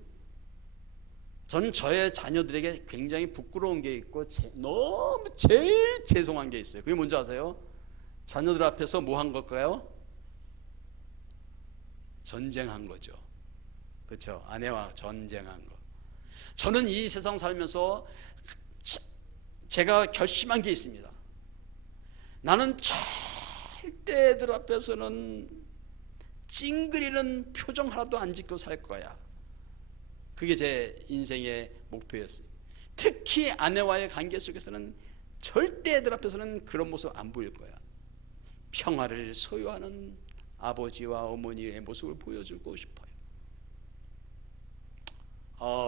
저는 저의 자녀들에게 굉장히 부끄러운 게 있고 너무 제일 죄송한 게 있어요. 그게 뭔지 아세요? 자녀들 앞에서 뭐 한 걸까요? 전쟁한 거죠. 그렇죠? 아내와 전쟁한 거. 저는 이 세상 살면서 제가 결심한 게 있습니다. 나는 절대 애들 앞에서는 찡그리는 표정 하나도 안 짓고 살 거야. 그게 제 인생의 목표였어요. 특히 아내와의 관계 속에서는 절대 애들 앞에서는 그런 모습 안 보일 거야. 평화를 소유하는 아버지와 어머니의 모습을 보여주고 싶어요.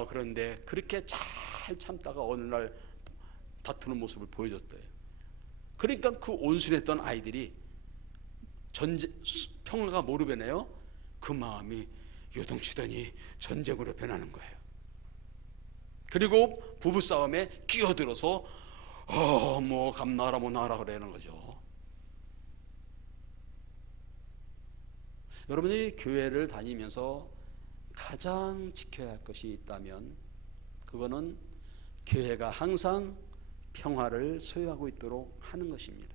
그런데 그렇게 잘 참다가 어느 날 다투는 모습을 보여줬대요. 그러니까 그 온순했던 아이들이 평화가 뭐로 변해요? 그 마음이 요동치더니 전쟁으로 변하는 거예요. 그리고 부부싸움에 끼어들어서 뭐 감나라 뭐 나라 그러는 거죠. 여러분이 교회를 다니면서 가장 지켜야 할 것이 있다면 그거는 교회가 항상 평화를 소유하고 있도록 하는 것입니다.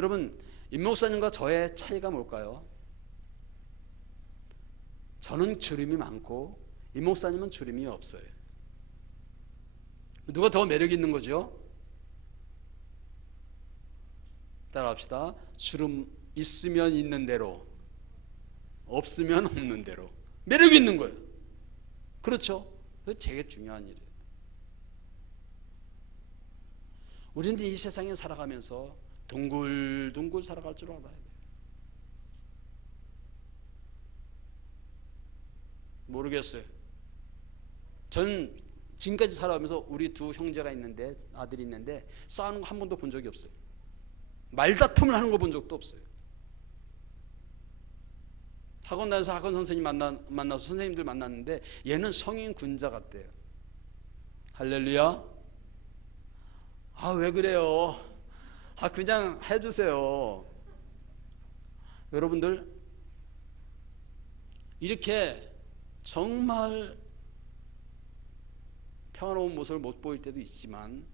여러분, 임 목사님과 저의 차이가 뭘까요? 저는 주름이 많고 임 목사님은 주름이 없어요. 누가 더 매력 있는 거죠? 따라합시다. 주름 있으면 있는 대로, 없으면 없는 대로 매력 있는 거예요. 그렇죠? 그게 되게 중요한 일이에요. 우리는 이 세상에 살아가면서 둥글둥글 살아갈 줄 알아야 돼요. 모르겠어요. 저는 지금까지 살아가면서 우리 두 형제가 있는데, 아들이 있는데 싸우는 거 한 번도 본 적이 없어요. 말다툼을 하는 거 본 적도 없어요. 학원 다녀서 학원 선생님 만나서 선생님들 만났는데 얘는 성인 군자 같대요. 할렐루야. 아, 왜 그래요? 아, 그냥 해주세요. 여러분들, 이렇게 정말 평화로운 모습을 못 보일 때도 있지만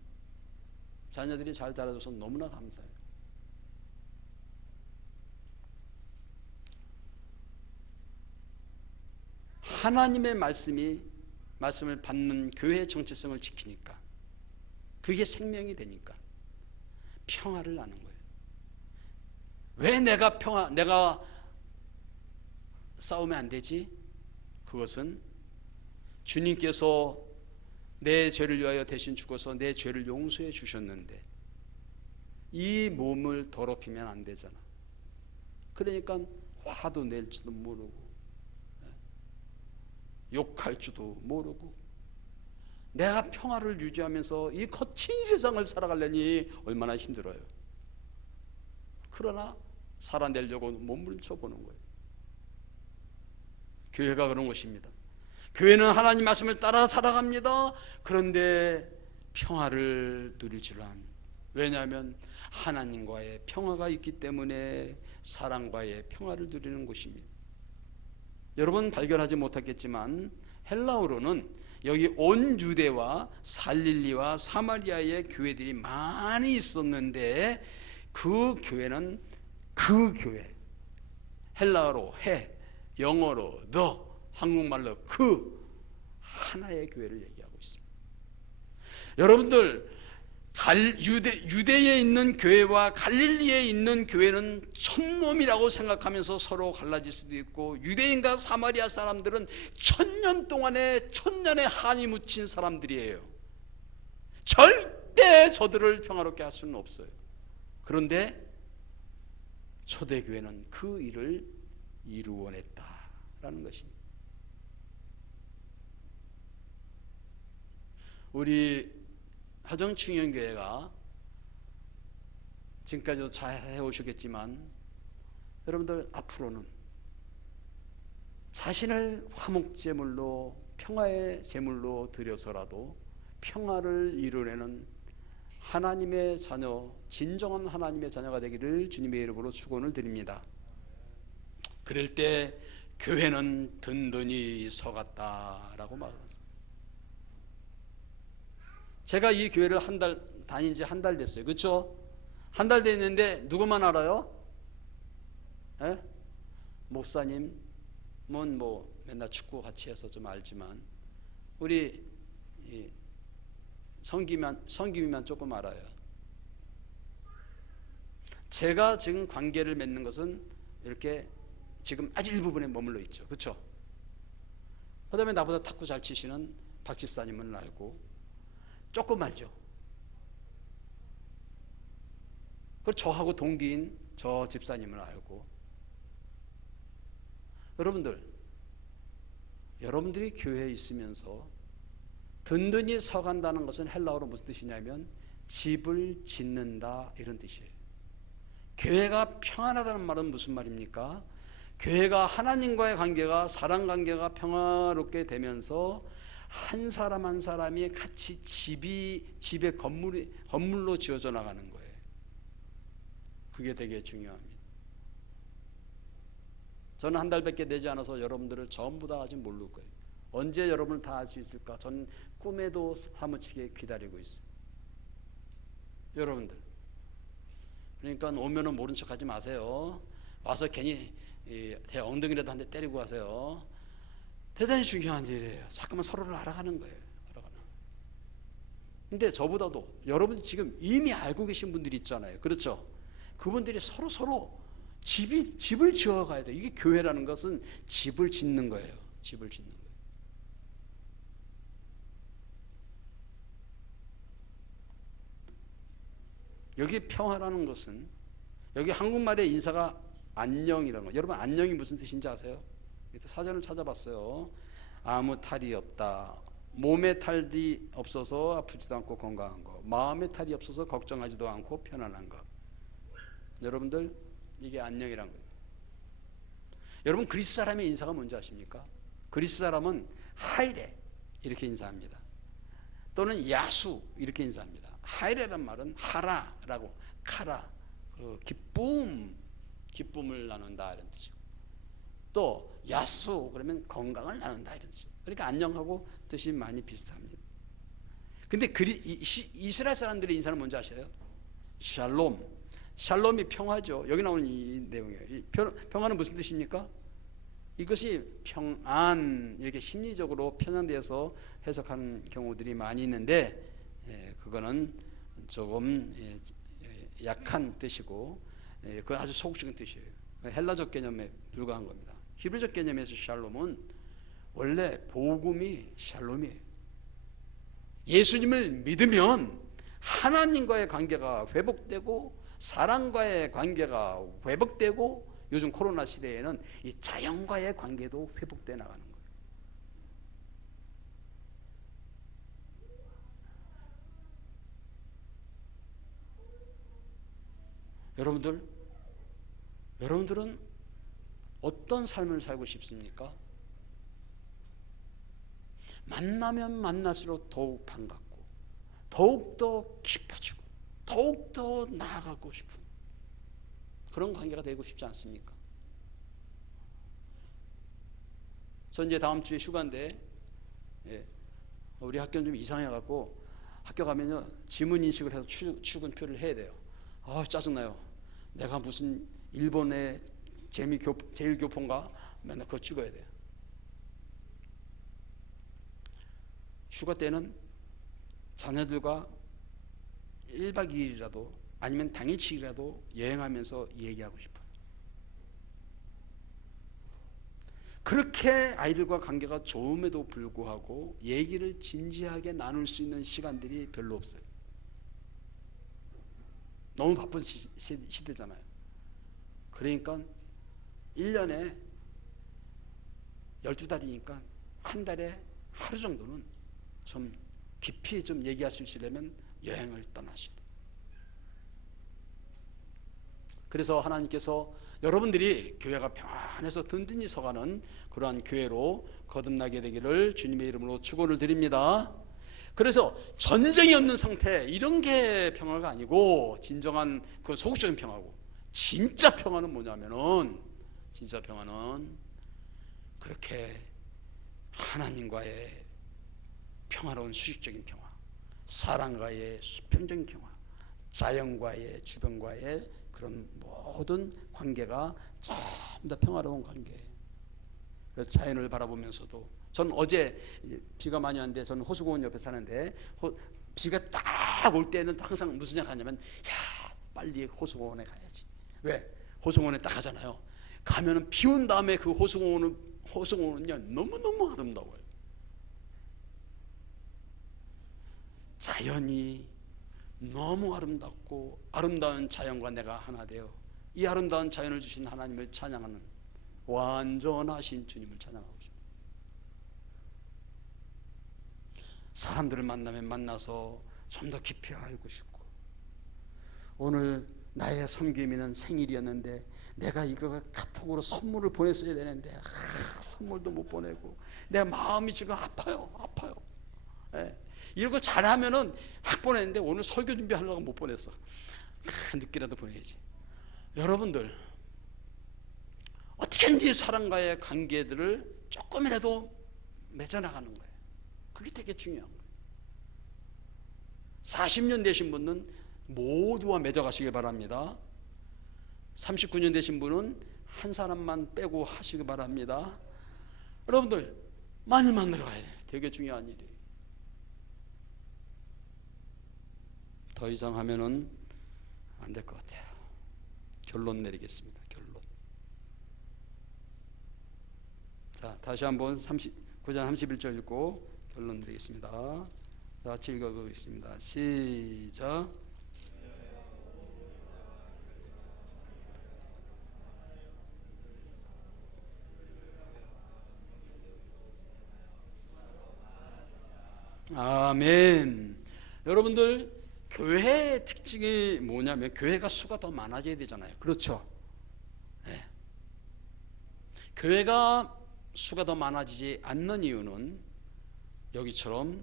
자녀들이 잘 자라줘서 너무나 감사해요. 하나님의 말씀을 받는 교회의 정체성을 지키니까, 그게 생명이 되니까 평화를 나는 거예요. 왜 내가 싸우면 안 되지? 그것은 주님께서 내 죄를 위하여 대신 죽어서 내 죄를 용서해 주셨는데 이 몸을 더럽히면 안 되잖아. 그러니까 화도 낼지도 모르고 욕할 줄도 모르고 내가 평화를 유지하면서 이 거친 세상을 살아가려니 얼마나 힘들어요. 그러나 살아내려고 몸을 쳐보는 거예요. 교회가 그런 것입니다. 교회는 하나님 말씀을 따라 살아갑니다. 그런데 평화를 누릴 줄 아는, 왜냐하면 하나님과의 평화가 있기 때문에 사랑과의 평화를 누리는 곳입니다. 여러분 발견하지 못했겠지만 헬라어로는 여기 온 유대와 갈릴리와 사마리아의 교회들이 많이 있었는데 그 교회는 그 교회, 헬라어로 해, 영어로 너, 한국말로 그 하나의 교회를 얘기하고 있습니다. 여러분들, 유대에 있는 교회와 갈릴리에 있는 교회는 촌놈이라고 생각하면서 서로 갈라질 수도 있고, 유대인과 사마리아 사람들은 천년의 한이 묻힌 사람들이에요. 절대 저들을 평화롭게 할 수는 없어요. 그런데 초대교회는 그 일을 이루어냈다라는 것입니다. 우리 화정충현교회가 지금까지도 잘 해오셨겠지만 여러분들 앞으로는 자신을 화목제물로, 평화의 제물로 드려서라도 평화를 이루어내는 하나님의 자녀, 진정한 하나님의 자녀가 되기를 주님의 이름으로 축원을 드립니다. 그럴 때 교회는 든든히 서갔다라고 말합니다. 제가 이 교회를 다닌 지 한 달 됐어요. 그렇죠? 한 달 됐는데 누구만 알아요? 에? 목사님은 뭐 맨날 축구 같이 해서 좀 알지만 우리 성김이만 조금 알아요. 제가 지금 관계를 맺는 것은 이렇게 지금 아주 일부분에 머물러 있죠. 그렇죠? 그 다음에 나보다 탁구 잘 치시는 박 집사님은 알고 조금 알죠. 그리고 저하고 동기인 저 집사님을 알고. 여러분들이 교회에 있으면서 든든히 서간다는 것은 헬라어로 무슨 뜻이냐면 집을 짓는다 이런 뜻이에요. 교회가 평안하다는 말은 무슨 말입니까? 교회가 하나님과의 관계가, 사랑 관계가 평화롭게 되면서 한 사람 한 사람이 같이 집의 건물로 지어져 나가는 거예요. 그게 되게 중요합니다. 저는 한 달밖에 되지 않아서 여러분들을 전부 다 아직 모를 거예요. 언제 여러분을 다 알 수 있을까? 저는 꿈에도 사무치게 기다리고 있어요. 여러분들, 그러니까 오면은 모른 척하지 마세요. 와서 괜히 제 엉덩이라도 한 대 때리고 가세요. 대단히 중요한 일이에요. 자꾸만 서로를 알아가는 거예요. 알아가는. 근데 저보다도 여러분 지금 이미 알고 계신 분들이 있잖아요. 그렇죠? 그분들이 서로 집을 지어가야 돼요. 이게 교회라는 것은 집을 짓는 거예요. 집을 짓는 거예요. 여기 평화라는 것은, 여기 한국말의 인사가 안녕이라는 거. 여러분 안녕이 무슨 뜻인지 아세요? 사전을 찾아봤어요. 아무 탈이 없다. 몸에 탈이 없어서 아프지도 않고 건강한 거. 마음에 탈이 없어서 걱정하지도 않고 편안한 거. 여러분들 이게 안녕이란 거예요. 여러분 그리스 사람의 인사가 뭔지 아십니까? 그리스 사람은 하이레 이렇게 인사합니다. 또는 야수 이렇게 인사합니다. 하이레란 말은 하라라고, 카라, 기쁨을 나눈다 이런 뜻이고, 또 야수 그러면 건강을 나눈다 이런 뜻이고. 그러니까 안녕하고 뜻이 많이 비슷합니다. 근데 이스라엘 사람들의 인사는 뭔지 아세요? 샬롬. 샬롬이 평화죠. 여기 나오는 이 내용이에요. 평화는 무슨 뜻입니까? 이것이 평안, 이렇게 심리적으로 편향되어서 해석하는 경우들이 많이 있는데, 그거는 조금 약한 뜻이고, 그건 아주 소극적인 뜻이에요. 헬라적 개념에 불과한 겁니다. 히브리적 개념에서 샬롬은 원래 복음이 샬롬이에요. 예수님을 믿으면 하나님과의 관계가 회복되고 사람과의 관계가 회복되고, 요즘 코로나 시대에는 이 자연과의 관계도 회복돼 나가는 거예요. 여러분들은 어떤 삶을 살고 싶습니까? 만나면 만날수록 더욱 반갑고, 더욱더 깊어지고, 더욱더 나아가고 싶은 그런 관계가 되고 싶지 않습니까? 전 이제 다음 주에 휴가인데, 우리 학교는 좀 이상해갖고, 학교 가면요 지문 인식을 해서 출근표를 해야 돼요. 짜증나요. 내가 무슨 일본의 제일교포인가? 맨날 그거 찍어야 돼요. 휴가 때는 자녀들과 1박 2일이라도 아니면 당일치기라도 여행하면서 얘기하고 싶어요. 그렇게 아이들과 관계가 좋음에도 불구하고 얘기를 진지하게 나눌 수 있는 시간들이 별로 없어요. 너무 바쁜 시대잖아요. 그러니까 1년에 12달이니까 한 달에 하루 정도는 좀 깊이 좀 얘기할 수 있으려면 여행을 떠나셔야 돼요. 그래서 하나님께서 여러분들이 교회가 평안해서 든든히 서가는 그러한 교회로 거듭나게 되기를 주님의 이름으로 축원을 드립니다. 그래서 전쟁이 없는 상태, 이런 게 평화가 아니고 진정한 그 소극적인 평화고, 진짜 평화는 뭐냐면은, 진짜 평화는 그렇게 하나님과의 평화로운 수직적인 평화, 사람과의 수평적인 평화, 자연과의 주변과의 그런 모든 관계가 전부 다 평화로운 관계예요. 그래서 자연을 바라보면서도, 전 어제 비가 많이 왔는데, 저는 호수공원 옆에 사는데 비가 딱 올 때는 항상 무슨 생각하냐면, 빨리 호수공원에 가야지. 왜? 호수공원에 딱 가잖아요. 가면은 비 온 다음에 그 호수공원은요 너무너무 아름다워요. 자연이 너무 아름답고, 아름다운 자연과 내가 하나 되어 이 아름다운 자연을 주신 하나님을 찬양하는, 완전하신 주님을 찬양하고 싶어요. 사람들을 만나면 만나서 좀 더 깊이 알고 싶고, 오늘 나의 섬김이는 생일이었는데 내가 이거 카톡으로 선물을 보냈어야 되는데 선물도 못 보내고 내 마음이 지금 아파요. 이런 거 잘하면은 확 보냈는데 오늘 설교 준비하려고 못 보냈어. 늦게라도 보내야지. 여러분들 어떻게든지 사람과의 관계들을 조금이라도 맺어나가는 거예요. 그게 되게 중요한 거예요. 40년 되신 분은 모두와 맺어가시길 바랍니다. 39년 되신 분은 한 사람만 빼고 하시기 바랍니다. 여러분들 많이 만들어 가야 돼요. 되게 중요한 일이에요. 더 이상 하면은 안 될 것 같아요. 결론 내리겠습니다. 결론. 자, 다시 한번 9장 31절 읽고 결론 드리겠습니다. 다 같이 읽어보겠습니다. 시작. 아멘. 여러분들 교회의 특징이 뭐냐면 교회가 수가 더 많아져야 되잖아요. 그렇죠? 네. 교회가 수가 더 많아지지 않는 이유는 여기처럼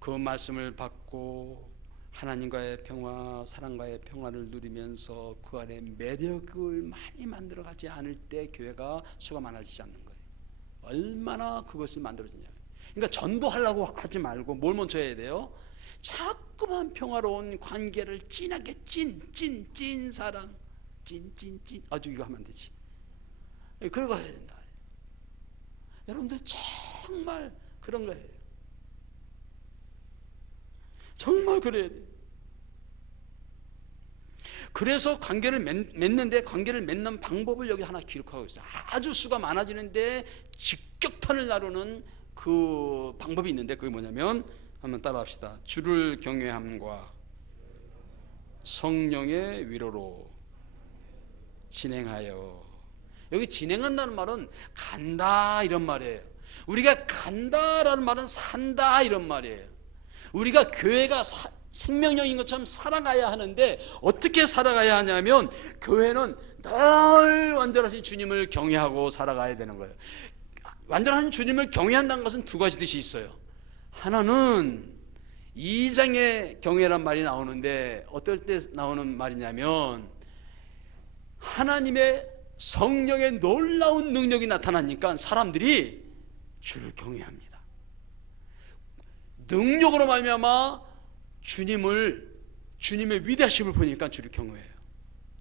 그 말씀을 받고 하나님과의 평화, 사랑과의 평화를 누리면서 그 안에 매력을 많이 만들어가지 않을 때 교회가 수가 많아지지 않는 거예요. 얼마나 그것이 만들어지냐. 그러니까 전도하려고 하지 말고 뭘 먼저 해야 돼요? 자꾸만 평화로운 관계를 진하게 찐 사랑, 찐 아주 이거 하면 되지. 그러고 해야 된다. 여러분들 정말 그런 거예요. 정말 그래야 돼요. 그래서 관계를 맺는데 관계를 맺는 방법을 여기 하나 기록하고 있어요. 아주 수가 많아지는데 직격탄을 나르는 그 방법이 있는데 그게 뭐냐면 한번 따라합시다. 주를 경외함과 성령의 위로로 진행하여. 여기 진행한다는 말은 간다 이런 말이에요. 우리가 간다라는 말은 산다 이런 말이에요. 우리가 교회가 생명력인 것처럼 살아가야 하는데 어떻게 살아가야 하냐면 교회는 늘 완전하신 주님을 경외하고 살아가야 되는 거예요. 완전하신 주님을 경외한다는 것은 두 가지 뜻이 있어요. 하나는 2장의 경외란 말이 나오는데 어떨 때 나오는 말이냐면 하나님의 성령의 놀라운 능력이 나타나니까 사람들이 주를 경외합니다. 능력으로 말미암아 주님의 위대하심을 보니까 주를 경외해요.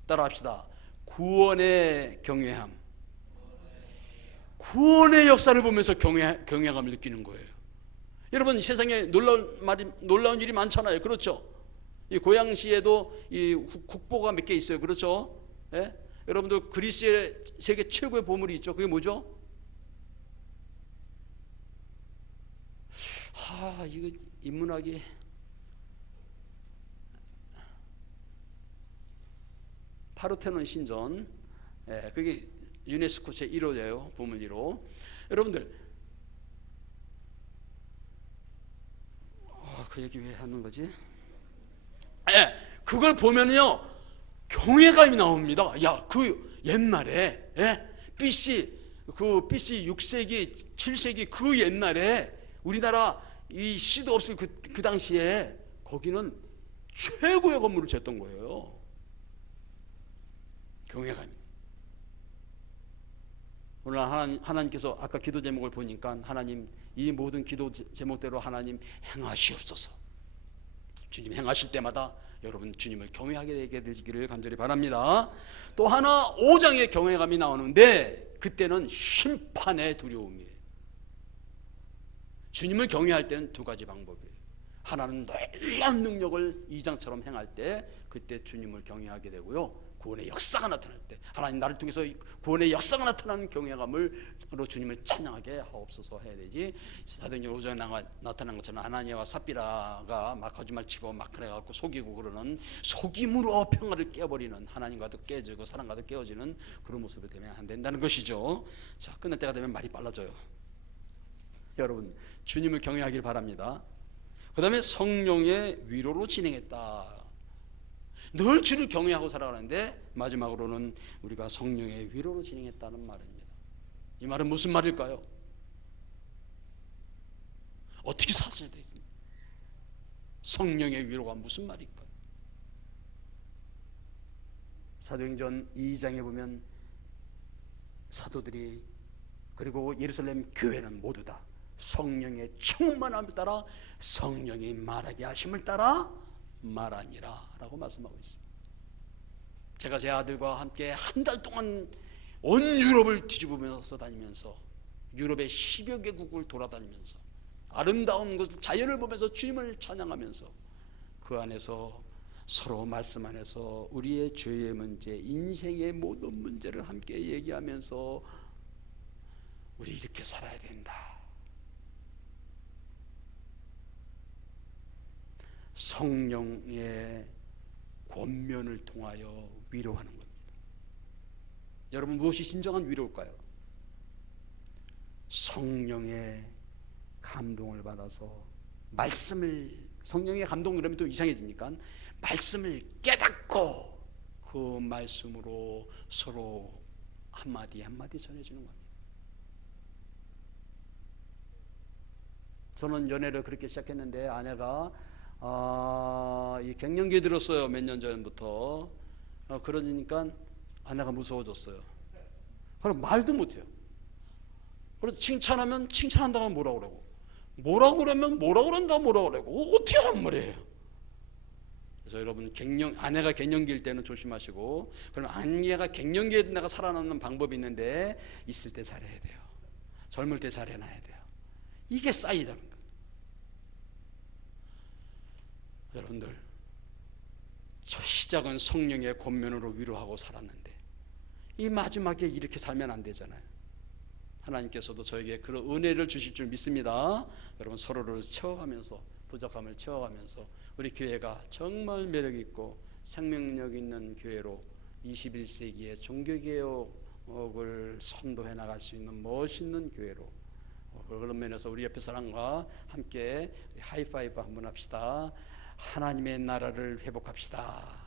따라합시다. 구원의 경외함. 구원의 역사를 보면서 경외감을 느끼는 거예요. 여러분 세상에 놀라운 일이 많잖아요. 그렇죠? 이 고양시에도 이 국보가 몇 개 있어요. 그렇죠? 예? 여러분들 그리스의 세계 최고의 보물이 있죠. 그게 뭐죠? 이거 인문학이 파르테논 신전. 예, 그게 유네스코 제1호예요. 보물 1호. 여러분들 그 얘기 왜 하는 거지? 예, 그걸 보면요 경외감이 나옵니다. 야, 그 옛날에 BC 6세기 7세기 그 옛날에 우리나라 이 시도 없을 그 당시에 거기는 최고의 건물을 졌던 거예요. 경외감이. 오늘 하나님께서 아까 기도 제목을 보니까 하나님 이 모든 기도 제목대로 하나님 행하시옵소서. 주님 행하실 때마다 여러분 주님을 경외하게 되기를 간절히 바랍니다. 또 하나 5장의 경외감이 나오는데 그때는 심판의 두려움이에요. 주님을 경외할 때는 두 가지 방법이에요. 하나는 놀라운 능력을 2장처럼 행할 때 그때 주님을 경외하게 되고요. 구원의 역사가 나타날 때 하나님 나를 통해서 구원의 역사가 나타나는 경외감으로 주님을 찬양하게 하옵소서 해야 되지. 사도행전 5장에 나타난 것처럼 하나니아와 삽비라가 막 거짓말치고 막 그래갖고 속이고 그러는 속임으로 평화를 깨버리는 하나님과도 깨지고 사람과도 깨어지는 그런 모습이 되면 안 된다는 것이죠. 자, 끝날 때가 되면 말이 빨라져요. 여러분 주님을 경외하길 바랍니다. 그 다음에 성령의 위로로 진행했다. 늘 주를 경외하고 살아가는데 마지막으로는 우리가 성령의 위로로 진행했다는 말입니다. 이 말은 무슨 말일까요? 어떻게 사셔야 되겠습니까? 성령의 위로가 무슨 말일까요? 사도행전 2장에 보면 사도들이 그리고 예루살렘 교회는 모두 다 성령의 충만함을 따라 성령이 말하게 하심을 따라 말하니라 라고 말씀하고 있습니다. 제가 제 아들과 함께 한 달 동안 온 유럽을 뒤집으면서 다니면서 유럽의 10여 개국을 돌아다니면서 아름다운 곳 자연을 보면서 주님을 찬양하면서 그 안에서 서로 말씀 안에서 우리의 죄의 문제, 인생의 모든 문제를 함께 얘기하면서 우리 이렇게 살아야 된다. 성령의 권면을 통하여 위로하는 겁니다. 여러분, 무엇이 진정한 위로일까요? 성령의 감동을 받아서 말씀을, 성령의 감동 그러면 또 이상해지니까 말씀을 깨닫고 그 말씀으로 서로 한마디 한마디 전해주는 겁니다. 저는 연애를 그렇게 시작했는데 아내가 이 갱년기에 들었어요. 몇 년 전부터. 그러니까 아내가 무서워졌어요. 그럼 말도 못해요. 그래서 칭찬하면 칭찬한다고 하면 뭐라고 그러고, 뭐라고 그러면 뭐라고 그런다 뭐라고 그러고, 어떻게 하란 말이에요. 그래서 여러분, 아내가 갱년기일 때는 조심하시고, 그럼 아내가 갱년기에 내가 살아남는 방법이 있는데, 있을 때 잘해야 돼요. 젊을 때 잘해놔야 돼요. 이게 쌓이다는 거예요. 여러분들, 저 시작은 성령의 권면으로 위로하고 살았는데 이 마지막에 이렇게 살면 안 되잖아요. 하나님께서도 저에게 그런 은혜를 주실 줄 믿습니다. 여러분, 서로를 채워가면서, 부족함을 채워가면서 우리 교회가 정말 매력있고 생명력 있는 교회로 21세기의 종교개혁을 선도해 나갈 수 있는 멋있는 교회로, 그런 면에서 우리 옆에 사람과 함께 하이파이브 한번 합시다. 하나님의 나라를 회복합시다.